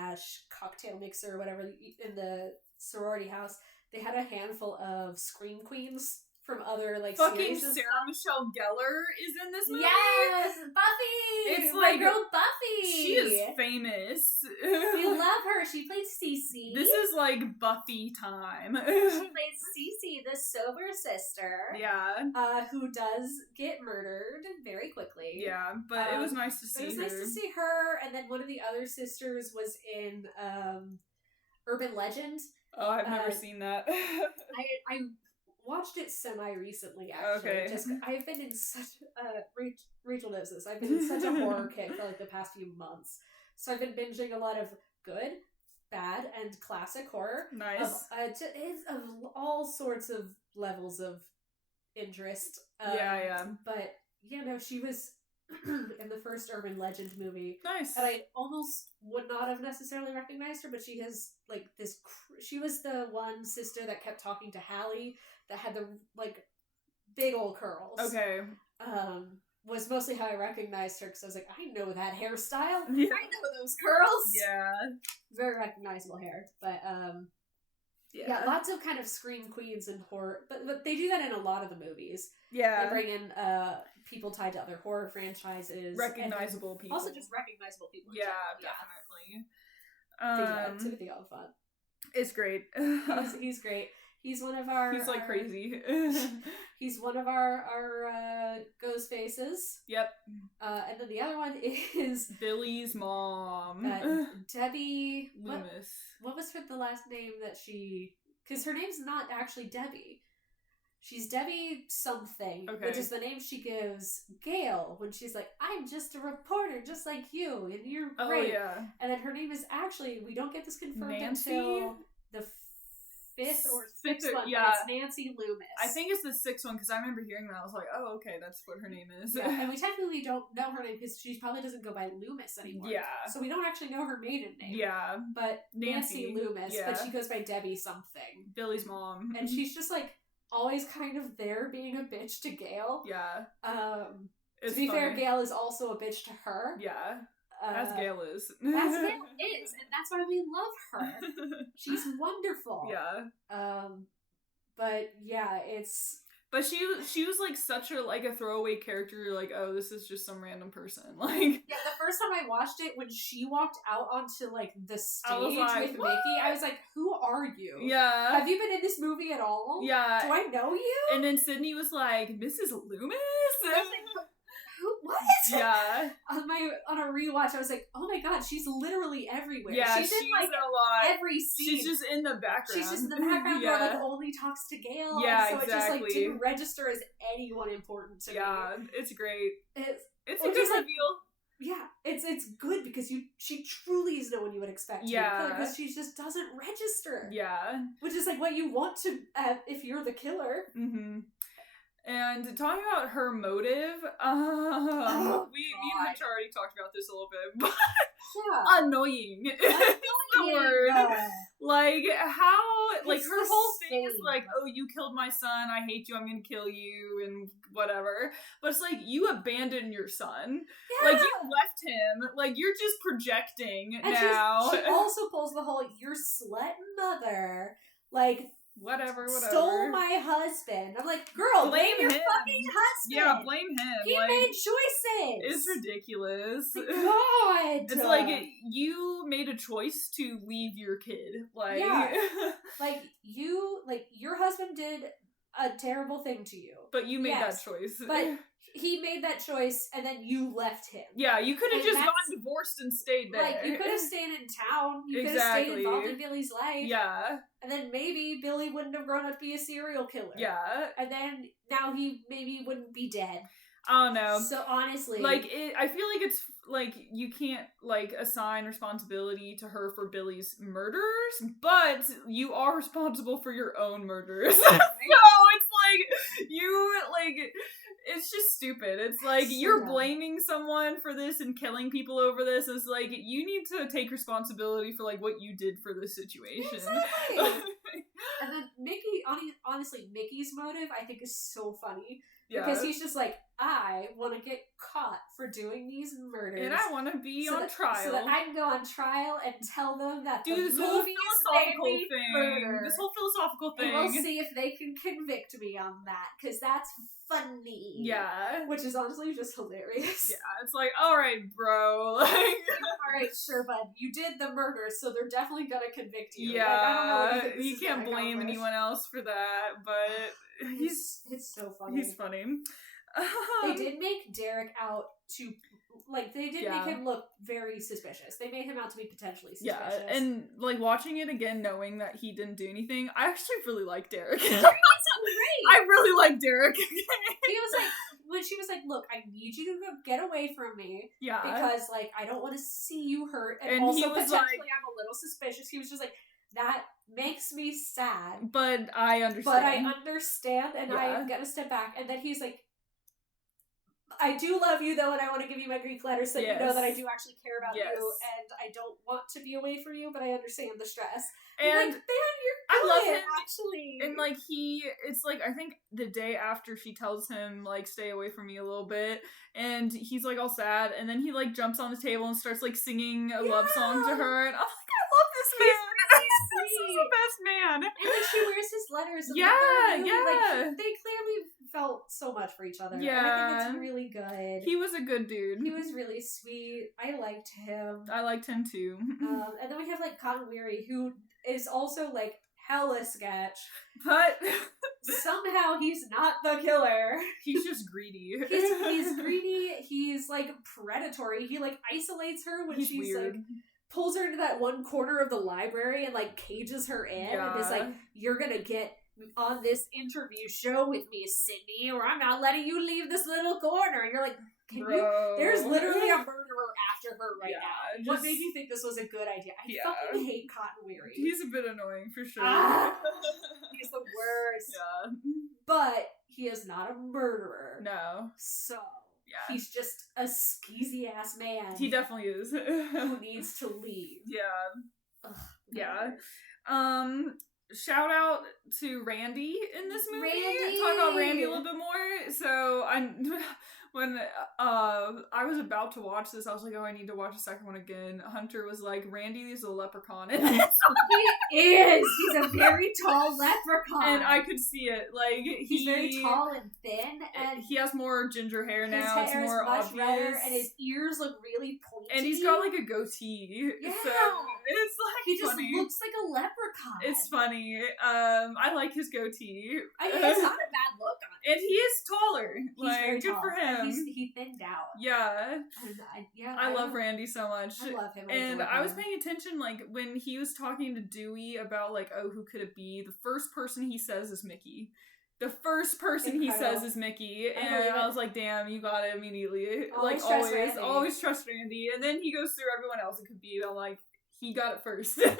/ cocktail mixer or whatever in the sorority house. They had a handful of scream queens from other like fucking Sarah Michelle Gellar is in this movie. Yes, Buffy. It's like girl Buffy. She is famous. We love her. She played Cece. This is like Buffy time. She played Cece, the sober sister. Yeah. Who does get murdered very quickly. Yeah, but it was nice to see her. It was nice to see her, and then one of the other sisters was in Urban Legend. Oh, I've never seen that. I watched it semi-recently, actually. Okay. Just, I've been in such Rachel knows this. I've been in such a horror kick for like the past few months. So I've been binging a lot of good, bad, and classic horror. Nice. It's of all sorts of levels of interest. But, she was in the first Urban Legend movie. Nice. And I almost would not have necessarily recognized her, but she has, like, this... She was the one sister that kept talking to Hallie that had the, like, big old curls. Okay. Was mostly how I recognized her, because I was like, I know that hairstyle. Yeah. I know those curls. Yeah. Very recognizable hair. But, lots of kind of scream queens and horror. But they do that in a lot of the movies. Yeah. They bring in people tied to other horror franchises. Recognizable people. Also just recognizable people. Definitely. Timothy Oliphant. It's great. He's great. He's one of our... He's like crazy. He's one of our ghost faces. Yep. And then the other one is... Billy's mom. Debbie... Loomis. What was the last name that she... Because her name's not actually Debbie. She's Debbie something, which is the name she gives Gail when she's like, I'm just a reporter just like you, and you're great. Oh, yeah. And then her name is actually, we don't get this confirmed Nancy? until the fifth or sixth one, yeah. but it's Nancy Loomis. I think it's the sixth one, because I remember hearing that. I was like, oh, okay, that's what her name is. Yeah, and we technically don't know her name because she probably doesn't go by Loomis anymore. Yeah. So we don't actually know her maiden name. Yeah. But Nancy Loomis, but she goes by Debbie something. Billy's mom. And she's just, like, always kind of there being a bitch to Gail. Yeah. To be fair, Gail is also a bitch to her. Yeah. As Gail is. As Gail is, and that's why we love her. She's wonderful. Yeah. But yeah, it's... But she was like such a throwaway character. You're like, oh, this is just some random person. Like, yeah, the first time I watched it, when she walked out onto like the stage with what? Mickey, I was like, who are you? Yeah. Have you been in this movie at all? Yeah. Do I know you? And then Sydney was like, Mrs. Loomis? What? Yeah. On a rewatch, I was like, oh my god, she's literally everywhere. Yeah, she's in like a lot. every scene. She's just in the background. She's just in the background where like only talks to Gail. Yeah, and so exactly. it just like didn't register as anyone important to me. Yeah, it's great. It's a good just, reveal. Yeah, it's good because she truly is no one you would expect. Yeah, because she just doesn't register. Yeah, which is like what you want to if you're the killer. Mm-hmm. And talking about her motive, we already talked about this a little bit, but annoying. That's the word. Like, how, like, her whole thing is like, oh, you killed my son, I hate you, I'm gonna kill you, and whatever. But it's like, you abandoned your son. Yeah. Like, you left him. Like, you're just projecting and now. She also pulls the whole, your slut mother, like, Whatever. Stole my husband. I'm like, girl, blame your fucking husband. Yeah, blame him. He made choices. It's ridiculous. God. It's like you made a choice to leave your kid. Like, yeah. Your husband did a terrible thing to you. But you made that choice. But he made that choice, and then you left him. Yeah, you could have just gotten divorced and stayed there. Like, you could have stayed in town. You could have stayed involved in Billy's life. Yeah. And then maybe Billy wouldn't have grown up to be a serial killer. Yeah. And then now he maybe wouldn't be dead. I don't know. So honestly, like, I feel like it's like you can't like assign responsibility to her for Billy's murders, but you are responsible for your own murders. So it's like it's just stupid. It's like you're blaming someone for this and killing people over this. It's like you need to take responsibility for like what you did for this situation. Exactly. And then honestly, Mickey's motive I think is so funny. Yeah. Because he's just like, I want to get caught for doing these murders. And I want to be on trial. So that I can go on trial and tell them that this whole philosophical thing. This whole philosophical thing. And we'll see if they can convict me on that. Because that's funny. Yeah. Which is honestly just hilarious. Yeah, it's like, alright, bro. Like, alright, sure, bud. You did the murder, so they're definitely gonna convict you. Yeah. Like, I don't know what you can't blame anyone else for that, but it's so funny. He's funny. They did make Derek out to, like, they did make him look very suspicious. They made him out to be potentially suspicious. Yeah, and, like, watching it again, knowing that he didn't do anything, I actually really like Derek. He's so great! I really like Derek. He was like, when she was like, look, I need you to get away from me. Yeah. Because, like, I don't want to see you hurt. And also, he was potentially, like, I'm a little suspicious. He was just like, that makes me sad. But I understand. And I am gonna step back. And then he's like, I do love you, though, and I want to give you my Greek letters so that you know that I do actually care about you, and I don't want to be away from you, but I understand the stress. And like, I love him, actually. And, like, it's like, I think the day after she tells him, like, stay away from me a little bit, and he's, like, all sad, and then he, like, jumps on the table and starts, like, singing a love song to her, and I'm like, I love this man. This is the best man. And then she wears his letters. And Like, they clearly felt so much for each other. Yeah. And I think it's really good. He was a good dude. He was really sweet. I liked him. I liked him too. And then we have, like, Cotton Weary, who is also, like, hella sketch. But somehow he's not the killer. He's just greedy. He's greedy. He's, like, predatory. He, like, isolates her when she's weird. Like, pulls her into that one corner of the library and, like, cages her in and is like, you're gonna get on this interview show with me, Sydney, or I'm not letting you leave this little corner. And you're like, there's literally a murderer after her now? What made you think this was a good idea? I fucking hate Cotton Weary. He's a bit annoying for sure. He's the worst. Yeah. But he is not a murderer. No. So he's just a skeezy ass man. He definitely is. Who needs to leave. Yeah. Ugh, yeah. Shout out to Randy in this movie. Randy! Talk about Randy a little bit more. So when I was about to watch this, I was like, oh, I need to watch the second one again. Hunter was like, Randy is a leprechaun in this. He is! He's a very tall leprechaun. And I could see it. Like, he's very tall and thin, and he has more ginger hair now. His hair it's more is much obvious. redder, and his ears look really pointy. And he's got like a goatee. Yeah. So it's like he just funny. looks like a leprechaun. It's funny. I like his goatee. I mean, it's not a bad look on him. And he is taller. He's like, very good tall. for him. He thinned out. Yeah. I love Randy so much. I love him. And I was paying attention, like, when he was talking to Dewey about, like, oh, who could it be? The first person he says is Mickey. The first person he says is Mickey. And I was like, damn, you got it immediately. Always like, trust Randy. Always trust Randy. And then he goes through everyone else it could be. I'm like, he got it first. Yeah.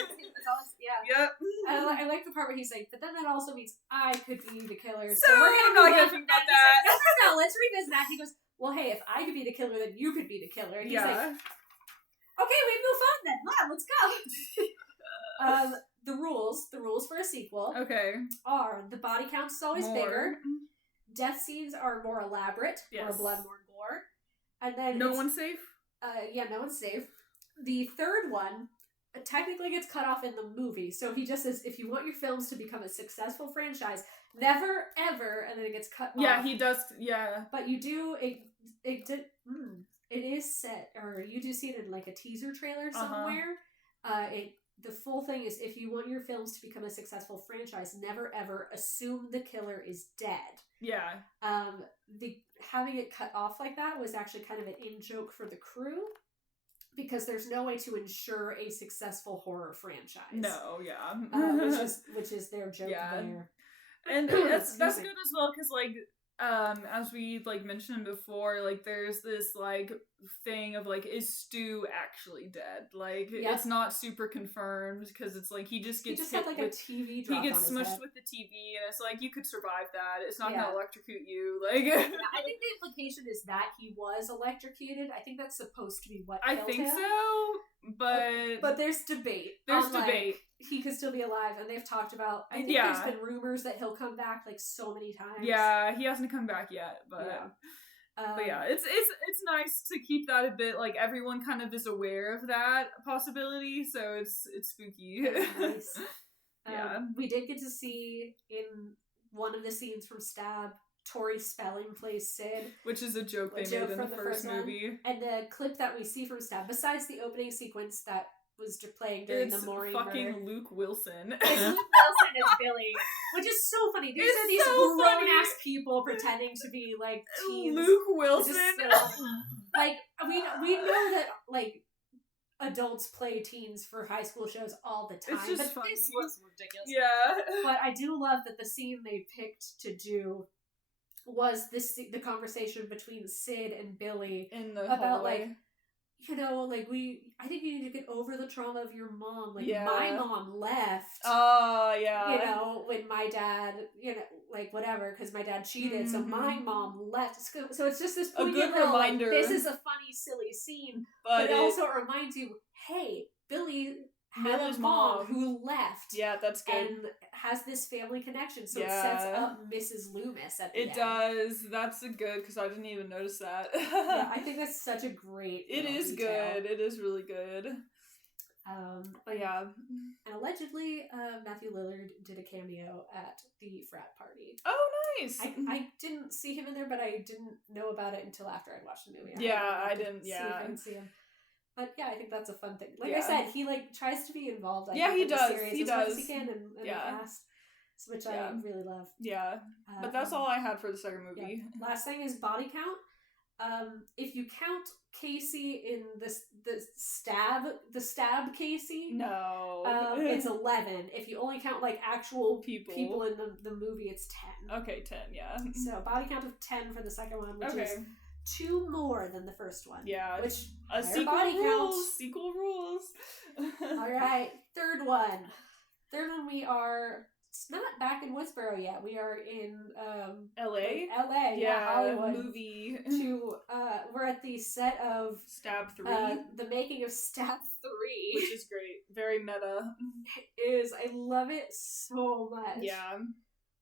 Yep. I like the part where he's like, but then that also means I could be the killer. So we're not gonna think about that. Like, no, let's revisit that. He goes, well, hey, if I could be the killer, then you could be the killer. And he's like, okay, we move on then. Wow, let's go. The rules for a sequel are the body count is always bigger, death scenes are more elaborate, more blood, more gore, and then no one's safe. No one's safe. The third one technically gets cut off in the movie, so he just says, if you want your films to become a successful franchise, never ever, and then it gets cut off. Yeah, he does. Yeah, but you do it is set, or you do see it in like a teaser trailer somewhere. The full thing is, if you want your films to become a successful franchise, never ever assume the killer is dead. Yeah. Having it cut off like that was actually kind of an in-joke for the crew, because there's no way to ensure a successful horror franchise. No, yeah. which is their joke there. And that's good as well, because like as we like mentioned before, like there's this like thing of like, is Stu actually dead? Like it's not super confirmed, because it's like he just hit had like a TV drop. He gets on his smushed head. with the TV, and it's like, you could survive that. It's not gonna electrocute you. Like I think the implication is that he was electrocuted. I think that's supposed to be what killed him. So, but there's debate. There's debate. He could still be alive, and they've talked about. I think there's been rumors that he'll come back like so many times. Yeah, he hasn't come back yet, but it's nice to keep that a bit like everyone kind of is aware of that possibility, so it's spooky. Nice. We did get to see in one of the scenes from Stab, Tori Spelling plays Sid, which is a joke they made in the first movie. And the clip that we see from Stab, besides the opening sequence that was playing during the Maury fucking murder. Luke Wilson. It's Luke Wilson as Billy, which is so funny. These are these so grown-ass people pretending to be, like, teens. Luke Wilson. Like, we know that, like, adults play teens for high school shows all the time. It's just but funny. This was ridiculous. Yeah. But I do love that the scene they picked to do was the conversation between Sid and Billy in the about, hallway. like, you know, like, I think you need to get over the trauma of your mom. Like, my mom left. Oh, yeah. You know, when my dad, you know, like, whatever, because my dad cheated, so my mom left. So it's just this poignant little, reminder. Like, this is a funny, silly scene, but it also reminds you, hey, Billy had a mom who left. Yeah, that's good. And has this family connection, so it sets up Mrs. Loomis at the end. It does. That's good, because I didn't even notice that. Yeah, I think that's such a great It is detail. Good. It is really good. But yeah. And allegedly, Matthew Lillard did a cameo at the frat party. Oh, nice! I didn't see him in there, but I didn't know about it until after I'd watched the movie. I didn't see if I can see him. But yeah, I think that's a fun thing. Like I said, he like tries to be involved. He does. The series He as does. much as he can in the cast, which I really love. Yeah, but that's all I had for the second movie. Yeah. Last thing is body count. If you count Casey in the stab Casey, no, it's 11. If you only count like actual people in the movie, it's 10. Okay, 10. Yeah. So body count of 10 for the second one, which is 2 more than the first one. Yeah. Which, a sequel rules. Sequel rules. Alright, third one. Third one, we are... It's not back in Woodsboro yet. We are in LA? LA, yeah, Hollywood. Movie. We're at the set of Stab 3. The making of Stab 3. Which is great. Very meta. It is. I love it so much. Yeah.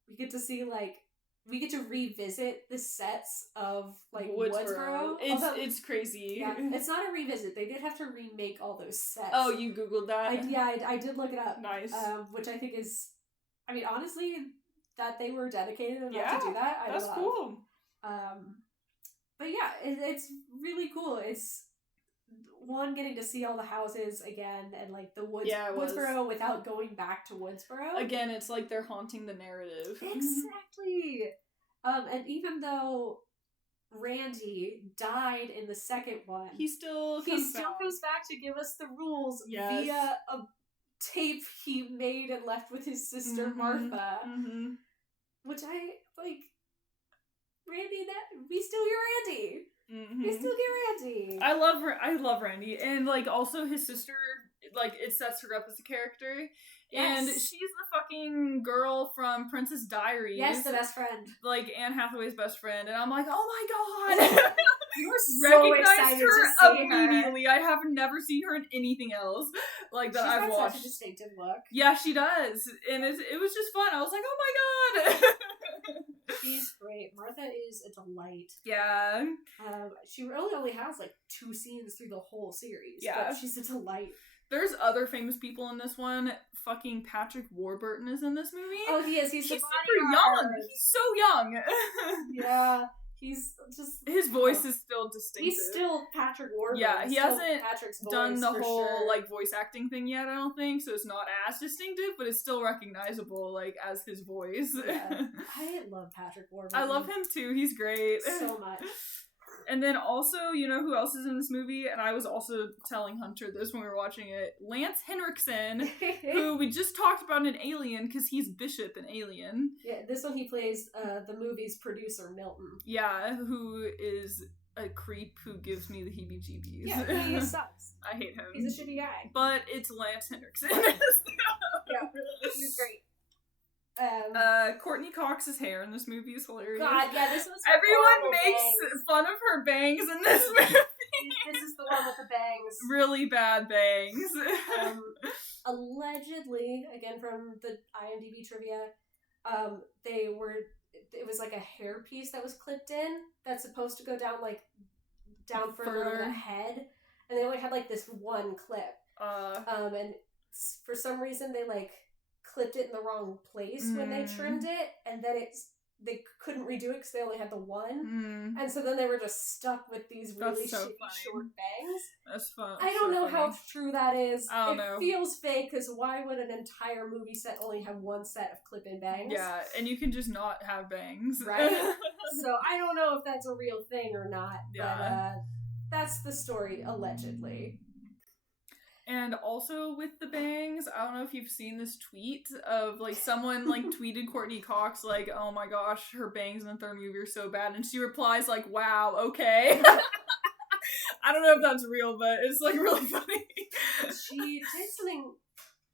We get to see, like, we get to revisit the sets of, like, Woodsboro. It's crazy. Yeah, it's not a revisit. They did have to remake all those sets. Oh, you Googled that? I did look it up. Nice. Which I think is... I mean, honestly, that they were dedicated enough to do that, I that's love. Cool. But yeah, it's really cool. It's one, getting to see all the houses again and like the Woodsboro without going back to Woodsboro. Again, it's like they're haunting the narrative. Exactly. And even though Randy died in the second one, he still comes back to give us the rules via a tape he made and left with his sister Martha, which I like. Randy, we still get Randy. We still get Randy. I love Randy, and like also his sister. Like it sets her up as a character, and she's the fucking girl from Princess Diaries. Yes, the best friend. Like Anne Hathaway's best friend, and I'm like, oh my god. You were so excited to see immediately. her. I have never seen her in anything else like that I've watched. Such a distinctive look. Yeah, she does, and it was just fun. I was like, oh my god. She's great. Martha is a delight. Yeah. She really only has like 2 scenes through the whole series. Yeah. But she's a delight. There's other famous people in this one. Fucking Patrick Warburton is in this movie. Oh, he is. He's super young. He's so young. Yeah. He's just... His voice is still distinctive. He's still Patrick Warburton. Yeah, he hasn't done the whole, sure. like, voice acting thing yet, I don't think, so it's not as distinctive, but it's still recognizable, like, as his voice. Yeah. I love Patrick Warburton. I love him, too. He's great. So much. And then also, you know who else is in this movie? And I was also telling Hunter this when we were watching it. Lance Henriksen, who we just talked about in Alien, because he's Bishop in Alien. Yeah, this one he plays the movie's producer, Milton. Yeah, who is a creep who gives me the heebie-jeebies. Yeah, he sucks. I hate him. He's a shitty guy. But it's Lance Henriksen. Yeah, he's great. Courtney Cox's hair in this movie is hilarious. God, yeah, this was everyone makes fun of her bangs in this movie. This is the one with the bangs. Really bad bangs. Allegedly, again from the IMDb trivia, it was like a hair piece that was clipped in that's supposed to go down further over the head, and they only had like this one clip. And for some reason they like clipped it in the wrong place when they trimmed it, and then they couldn't redo it because they only had the one, and so then they were just stuck with these really short bangs. That's fun. I don't know how true that is. I don't know. It feels fake, because why would an entire movie set only have one set of clip-in bangs? Yeah, and you can just not have bangs. Right? So I don't know if that's a real thing or not, but that's the story, allegedly. And also with the bangs, I don't know if you've seen this tweet of, like, someone, like, tweeted Courtney Cox, like, oh my gosh, her bangs in the third movie are so bad, and she replies, like, wow, okay. I don't know if that's real, but it's, like, really funny. She did something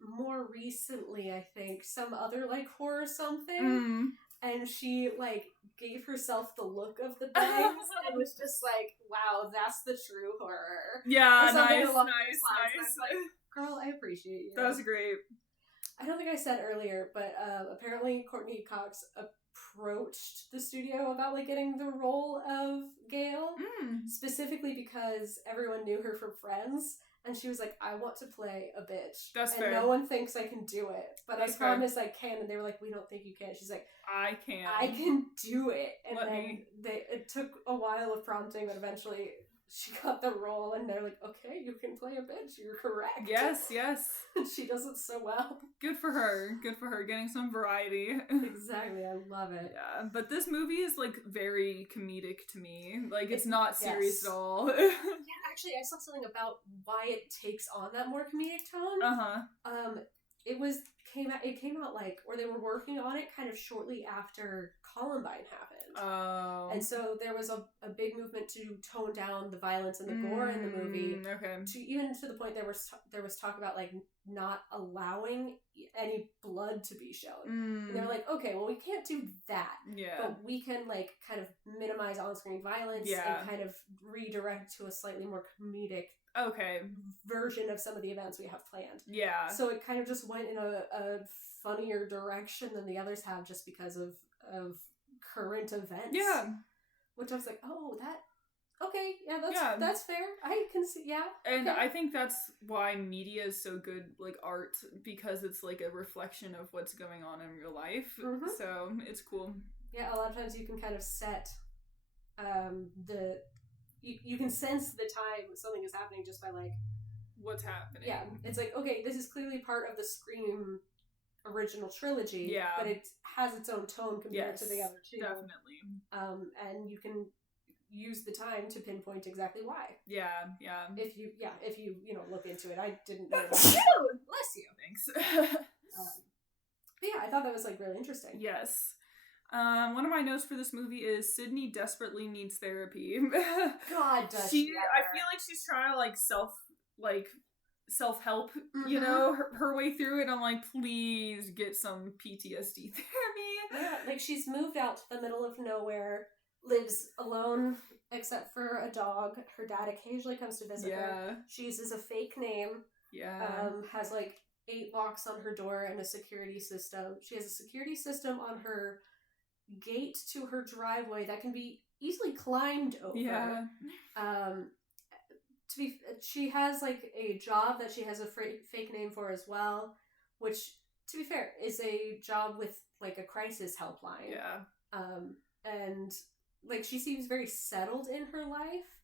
more recently, I think, some other, like, horror something, and she, like, gave herself the look of the bangs, and was just like, wow, that's the true horror. Yeah, nice. Like, girl, I appreciate you. That was great. I don't think I said earlier, but apparently Courtney Cox approached the studio about, like, getting the role of Gail, specifically because everyone knew her from Friends. And she was like, I want to play a bitch. That's and fair. No one thinks I can do it. But That's I promise I can. And they were like, we don't think you can. She's like, I can. I can do it. And it took a while of prompting, but eventually she got the role. And they're like, okay, you can play a bitch. You're correct. Yes. And she does it so well. Good for her. Getting some variety. Exactly. I love it. Yeah. But this movie is, like, very comedic to me. Like, it's not serious at all. Yeah, actually, I saw something about why it takes on that more comedic tone. it came out like, or they were working on it kind of shortly after Columbine happened. Oh. And so there was a big movement to tone down the violence and the gore in the movie. Okay. Even to the point there was talk about like not allowing any blood to be shown. And they were like, okay, well, we can't do that. Yeah. But we can like kind of minimize on-screen violence and kind of redirect to a slightly more comedic version of some of the events we have planned. Yeah. So it kind of just went in a funnier direction than the others have just because of current events. Yeah. Which I was like, oh, that's fair. I can see, And I think that's why media is so good, like art, because it's like a reflection of what's going on in real life. Mm-hmm. So it's cool. Yeah, a lot of times you can kind of set you can sense the time something is happening just by like what's happening. Yeah, it's like, okay, this is clearly part of the Scream original trilogy, but it has its own tone compared to the other two. Definitely. And you can use the time to pinpoint exactly why. Yeah. If you look into it. I didn't know that. Bless you. Thanks. But yeah, I thought that was like really interesting. Yes. One of my notes for this movie is Sydney desperately needs therapy. God, does she ever. I feel like she's trying to self-help, you know, her way through it. I'm like, please get some PTSD therapy. Yeah, like she's moved out to the middle of nowhere, lives alone except for a dog. Her dad occasionally comes to visit her. She uses a fake name. Yeah. Has like 8 locks on her door and a security system. She has a security system on her gate to her driveway that can be easily climbed over. Yeah. She has like a job that she has a fake name for as well, which, to be fair, is a job with like a crisis helpline. Yeah. And like she seems very settled in her life,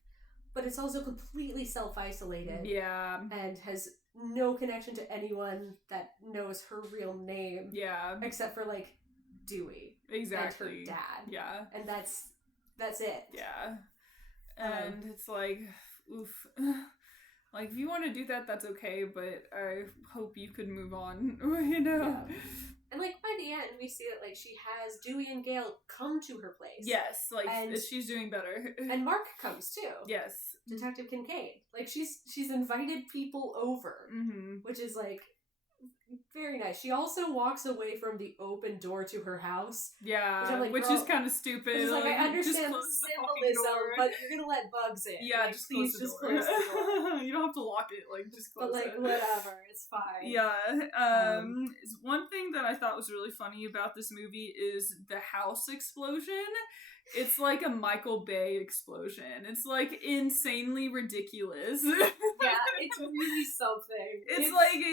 but it's also completely self-isolated. Yeah. And has no connection to anyone that knows her real name. Yeah. Except for like Dewey. Exactly. And her dad. Yeah. And that's it. Yeah. And it's like, oof. Like, if you want to do that, that's okay, but I hope you could move on, you know? Yeah. And, like, by the end, we see that, like, she has Dewey and Gail come to her place. Yes, like, she's doing better. And Mark comes, too. Yes. Detective Kincaid. Like, she's invited people over, which is, like, very nice. She also walks away from the open door to her house. Yeah, which is kind of stupid. Which is like, I understand the symbolism, but you're gonna let bugs in. Yeah, like, just close the door. You don't have to lock it. Like, just close it. But like, whatever, it's fine. Yeah. One thing that I thought was really funny about this movie is the house explosion. It's like a Michael Bay explosion. It's like insanely ridiculous. Yeah, it's really something. It's like,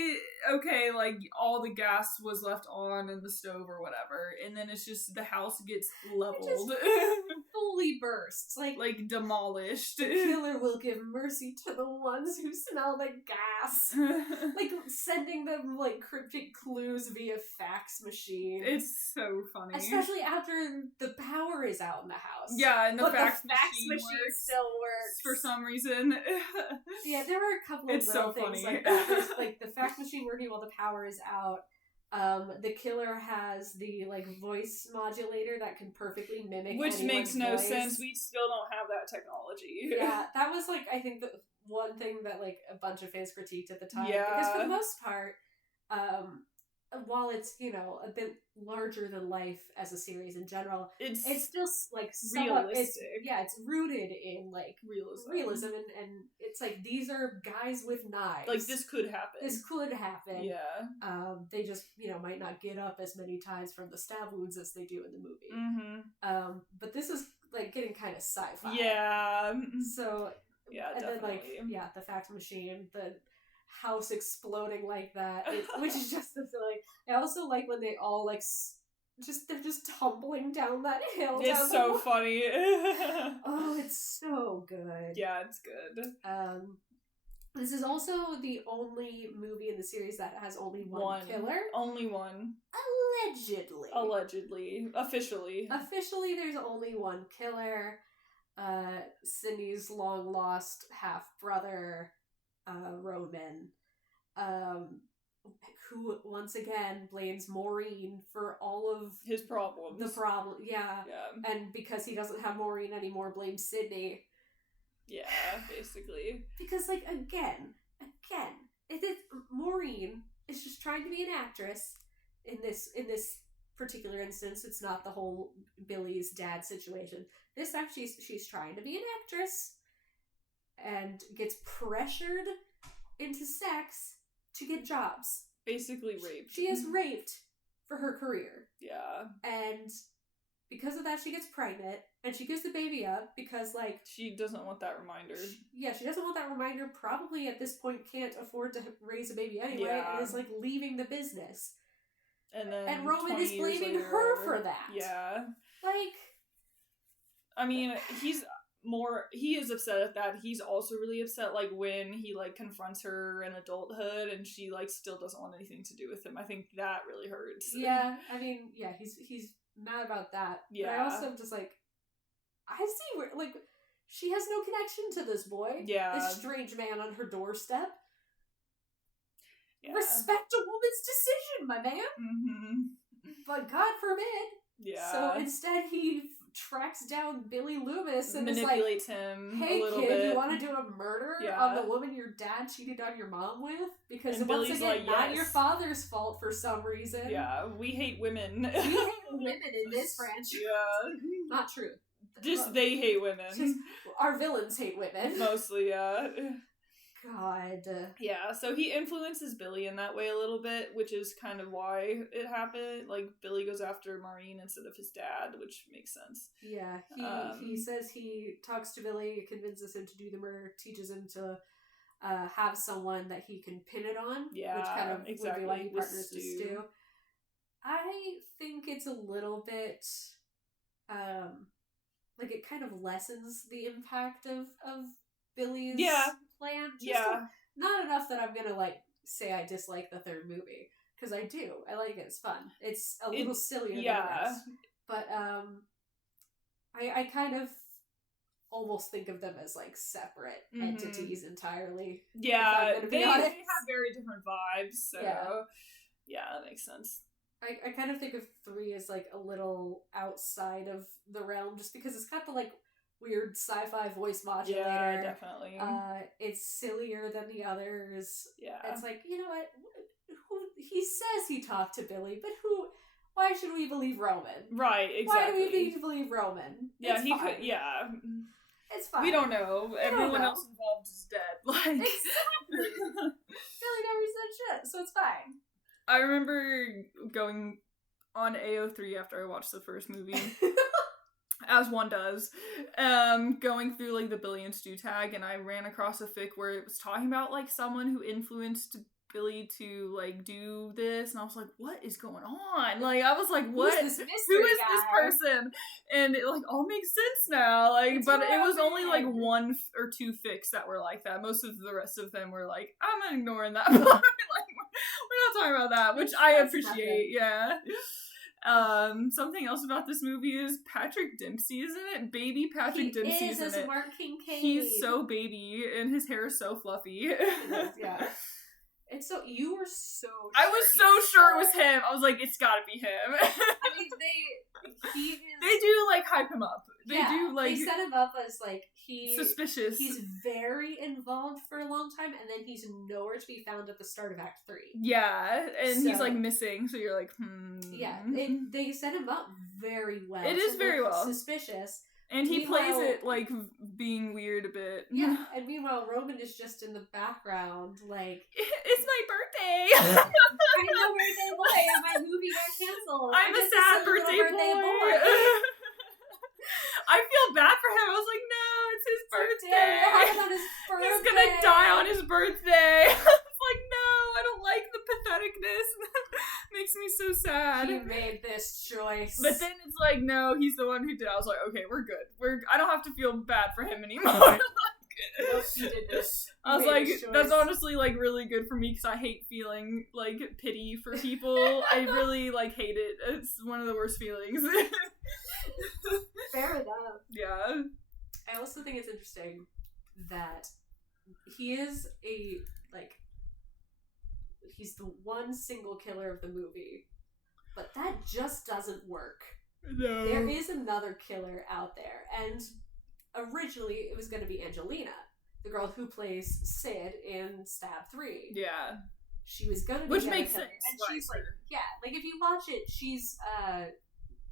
okay, like all the gas was left on in the stove or whatever, and then it's just the house gets leveled. It just fully bursts. Like demolished. The killer will give mercy to the ones who smell the gas. Like sending them like cryptic clues via fax machine. It's so funny. Especially after the power is out in the house. Yeah, and the fax machine still works for some reason. Yeah, there were a couple of little things like that. There's like the fax machine working while the power is out. The killer has the like voice modulator that can perfectly mimic which makes no sense. We still don't have that technology. Yeah, that was like I think the one thing that like a bunch of fans critiqued at the time. Yeah. Because for the most part, while it's, you know, a bit larger than life as a series in general, it's still like realistic. It's rooted in like realism and it's like these are guys with knives. Like this could happen. Yeah. They just, you know, might not get up as many times from the stab wounds as they do in the movie. But this is like getting kind of sci-fi. Yeah. So yeah, and definitely. Then like the fax machine, the house exploding like that, which is just the feeling. I also like when they all like they're just tumbling down that hill. It's so funny. Oh, it's so good. Yeah, it's good. This is also the only movie in the series that has only one killer. Only one. Allegedly. Officially, there's only one killer. Sydney's long lost half brother, Roman. who once again blames Maureen for all of his problems. The problem, yeah. And because he doesn't have Maureen anymore, blames Sydney. Yeah, basically. Because, like, again, Maureen is just trying to be an actress in this particular instance. It's not the whole Billy's dad situation. This time she's trying to be an actress and gets pressured into sex to get jobs. Basically raped. She is raped for her career. Yeah. And because of that, she gets pregnant, and she gives the baby up because, like... She doesn't want that reminder. She doesn't want that reminder. Probably at this point can't afford to raise a baby anyway, and is, like, leaving the business. And Roman is blaming her for that. Yeah. Like... I mean, he is upset at that. He's also really upset, like, when he, like, confronts her in adulthood, and she, like, still doesn't want anything to do with him. I think that really hurts. Yeah, I mean, yeah, he's mad about that. Yeah. But I also am just like, I see where, like, she has no connection to this boy. Yeah. This strange man on her doorstep. Yeah. Respect a woman's decision, my man. Mm-hmm. But God forbid. Yeah. So instead he tracks down Billy Loomis and manipulates is like, him hey, a little kid, bit. You want to do a murder on the woman your dad cheated on your mom with? Because and once Billy's again, like, not your father's fault for some reason. Yeah, we hate women. We hate women in this franchise. Yeah. Not true. Just they hate women. Just, our villains hate women. Mostly, yeah. God. Yeah, so he influences Billy in that way a little bit, which is kind of why it happened. Like, Billy goes after Maureen instead of his dad, which makes sense. Yeah, he says he talks to Billy, convinces him to do the murder, teaches him to have someone that he can pin it on, which kind of would be why he partners with Stu. I think it's a little bit, like, it kind of lessens the impact of Billy's plan. Not enough that I'm gonna, like, say I dislike the third movie, because I do. I like it. It's fun. It's a little sillier than the rest. But, I kind of almost think of them as, like, separate entities entirely. Yeah, they have very different vibes, so yeah, that makes sense. I kind of think of 3 as, like, a little outside of the realm, just because it's got the, like, weird sci-fi voice modulator. Yeah, definitely. It's sillier than the others. Yeah. It's like, you know what? He says he talked to Billy, but why should we believe Roman? Right, exactly. Why do we need to believe Roman? Yeah, it's fine. It's fine. We don't know. Everyone else involved is dead. Like, exactly. Billy never said shit, so it's fine. I remember going on AO3 after I watched the first movie. As one does, going through, like, the Billy and Stu tag, and I ran across a fic where it was talking about, like, someone who influenced Billy to, like, do this, and I was like, what is going on? Like, I was like, what? Who is this person? And it, like, all makes sense now, like, but it was only, like, 1 or 2 fics that were like that. Most of the rest of them were like, I'm ignoring that part. Like, we're not talking about that, which I appreciate, yeah. Something else about this movie is Patrick Dempsey is in it. Baby Patrick Dempsey is in it. Mark Kincaid. He's so baby, and his hair is so fluffy. Yeah. And so, you were so sure I was so sure it was him. I was like, it's gotta be him. I mean, they do, like, hype him up. They do, like... They set him up as, like, suspicious. He's very involved for a long time, and then he's nowhere to be found at the start of Act 3. Yeah, and he's, like, missing, so you're like, Yeah, they set him up very well. It is very well. Suspicious. And he plays it, like, being weird a bit. Yeah, and meanwhile, Roman is just in the background, like... It's my birthday! I'm a birthday boy, and my movie got canceled. I'm a sad birthday boy! I feel bad for him. I was like, no, it's his birthday. On his birthday. He's gonna die on his birthday. I was like, no, I don't like the patheticness. Makes me so sad. He made this choice. But then it's like, no, he's the one who did it. I was like, okay, we're good. I don't have to feel bad for him anymore. Nope, he did this. I was like, that's honestly, like, really good for me, because I hate feeling, like, pity for people. I really, like, hate it. It's one of the worst feelings. Fair enough. Yeah. I also think it's interesting that he is a, like, he's the one single killer of the movie. But that just doesn't work. No. There is another killer out there, and originally it was going to be Angelina, the girl who plays Sid in Stab 3. Yeah. She was going to be Which makes sense. And she's like, yeah, like if you watch it, she's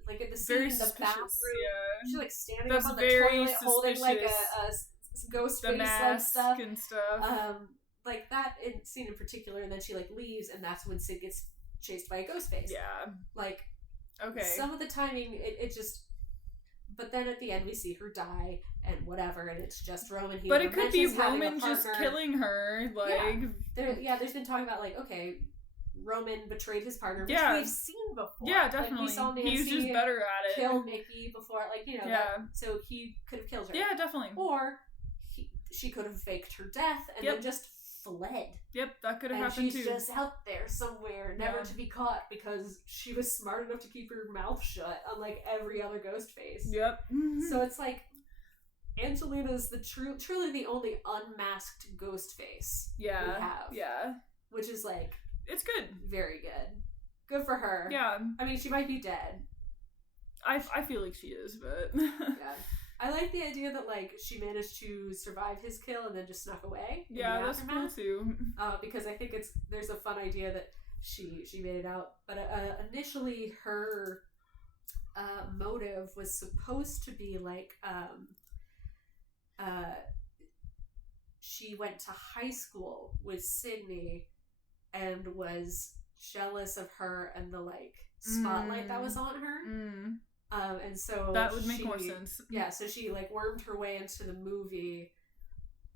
like at the scene very in the bathroom. Yeah. She's like standing That's up on the very toilet holding like a ghost face like stuff. And stuff. Like that scene in particular, and then she like leaves, and that's when Sid gets chased by a ghost face. Yeah. Like, okay. Some of the timing, it just. But then at the end, we see her die and whatever, and it's just Roman. He but it could be Roman just killing her. Like, there's been talking about like, okay, Roman betrayed his partner, which we've seen before. Yeah, definitely. Like, we saw Nancy He's just better at it. Kill Mickey before, like so he could have killed her. Yeah, definitely. Or she could have faked her death and then just fled. Yep, that could have happened too. And she's just out there somewhere, never to be caught because she was smart enough to keep her mouth shut, unlike every other ghost face. Yep. So it's like Angelina's truly the only unmasked ghost face we have. Yeah. Which is like, it's good. Very good. Good for her. Yeah. I mean, she might be dead. I feel like she is, but yeah. I like the idea that like she managed to survive his kill and then just snuck away. Yeah, that's cool too. Because I think there's a fun idea that she made it out, but initially her motive was supposed to be like she went to high school with Sydney and was jealous of her and the like spotlight that was on her. And so that would make more sense. Yeah, so she like wormed her way into the movie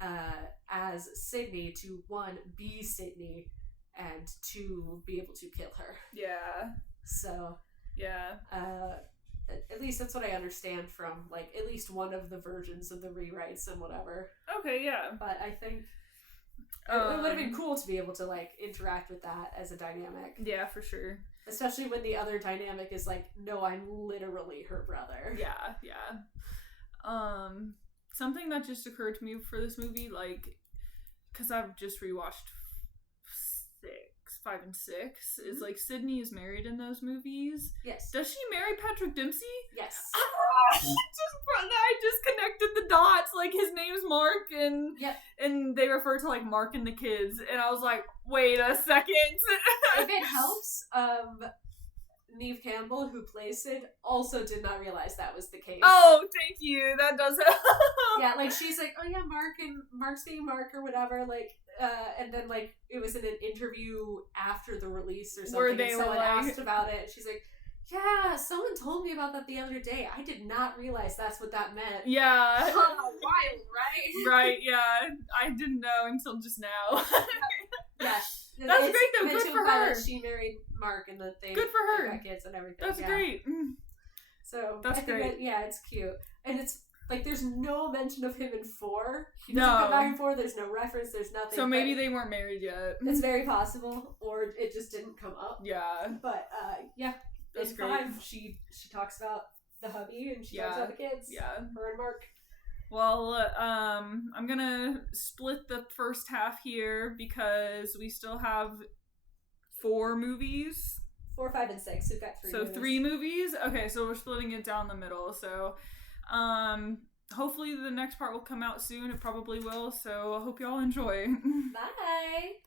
as Sydney to one, be Sydney, and two, be able to kill her. Yeah. So yeah. At least that's what I understand from like at least one of the versions of the rewrites and whatever. Okay, yeah. But I think it would have been cool to be able to like interact with that as a dynamic. Yeah, for sure. Especially when the other dynamic is like, no, I'm literally her brother. Yeah, yeah. Something that just occurred to me for this movie, like, because I've just rewatched 5 and 6, is like Sydney is married in those movies. Yes. Does she marry Patrick Dempsey? Yes. I just connected the dots. Like his name's Mark, and they refer to like Mark and the kids, and I was like, wait a second. If it helps, Neve Campbell, who plays Sid, also did not realize that was the case. Oh, thank you. That does help. Yeah, like she's like, oh yeah, Mark's being Mark or whatever, like, and then like it was in an interview after the release or something, where they someone were asked about it, and she's like, yeah, someone told me about that the other day. I did not realize that's what that meant. Yeah. Wild, right? Right, yeah. I didn't know until just now. Yeah. That's great though. Good for her. She married Mark and that they good for her. Got kids and everything. That's great. So that's great. It's cute, and it's like there's no mention of him in 4. He doesn't come back in 4. There's no reference. There's nothing. So maybe they weren't married yet. It's very possible, or it just didn't come up. Yeah. But yeah, that's in great. 5, she talks about the hubby and she talks about the kids. Yeah. Her and Mark. Well, I'm gonna split the first half here because we still have 4 movies. 4, 5, and 6. We've got 3 movies. 3 movies? Okay, so we're splitting it down the middle. So, hopefully the next part will come out soon. It probably will. So I hope y'all enjoy. Bye!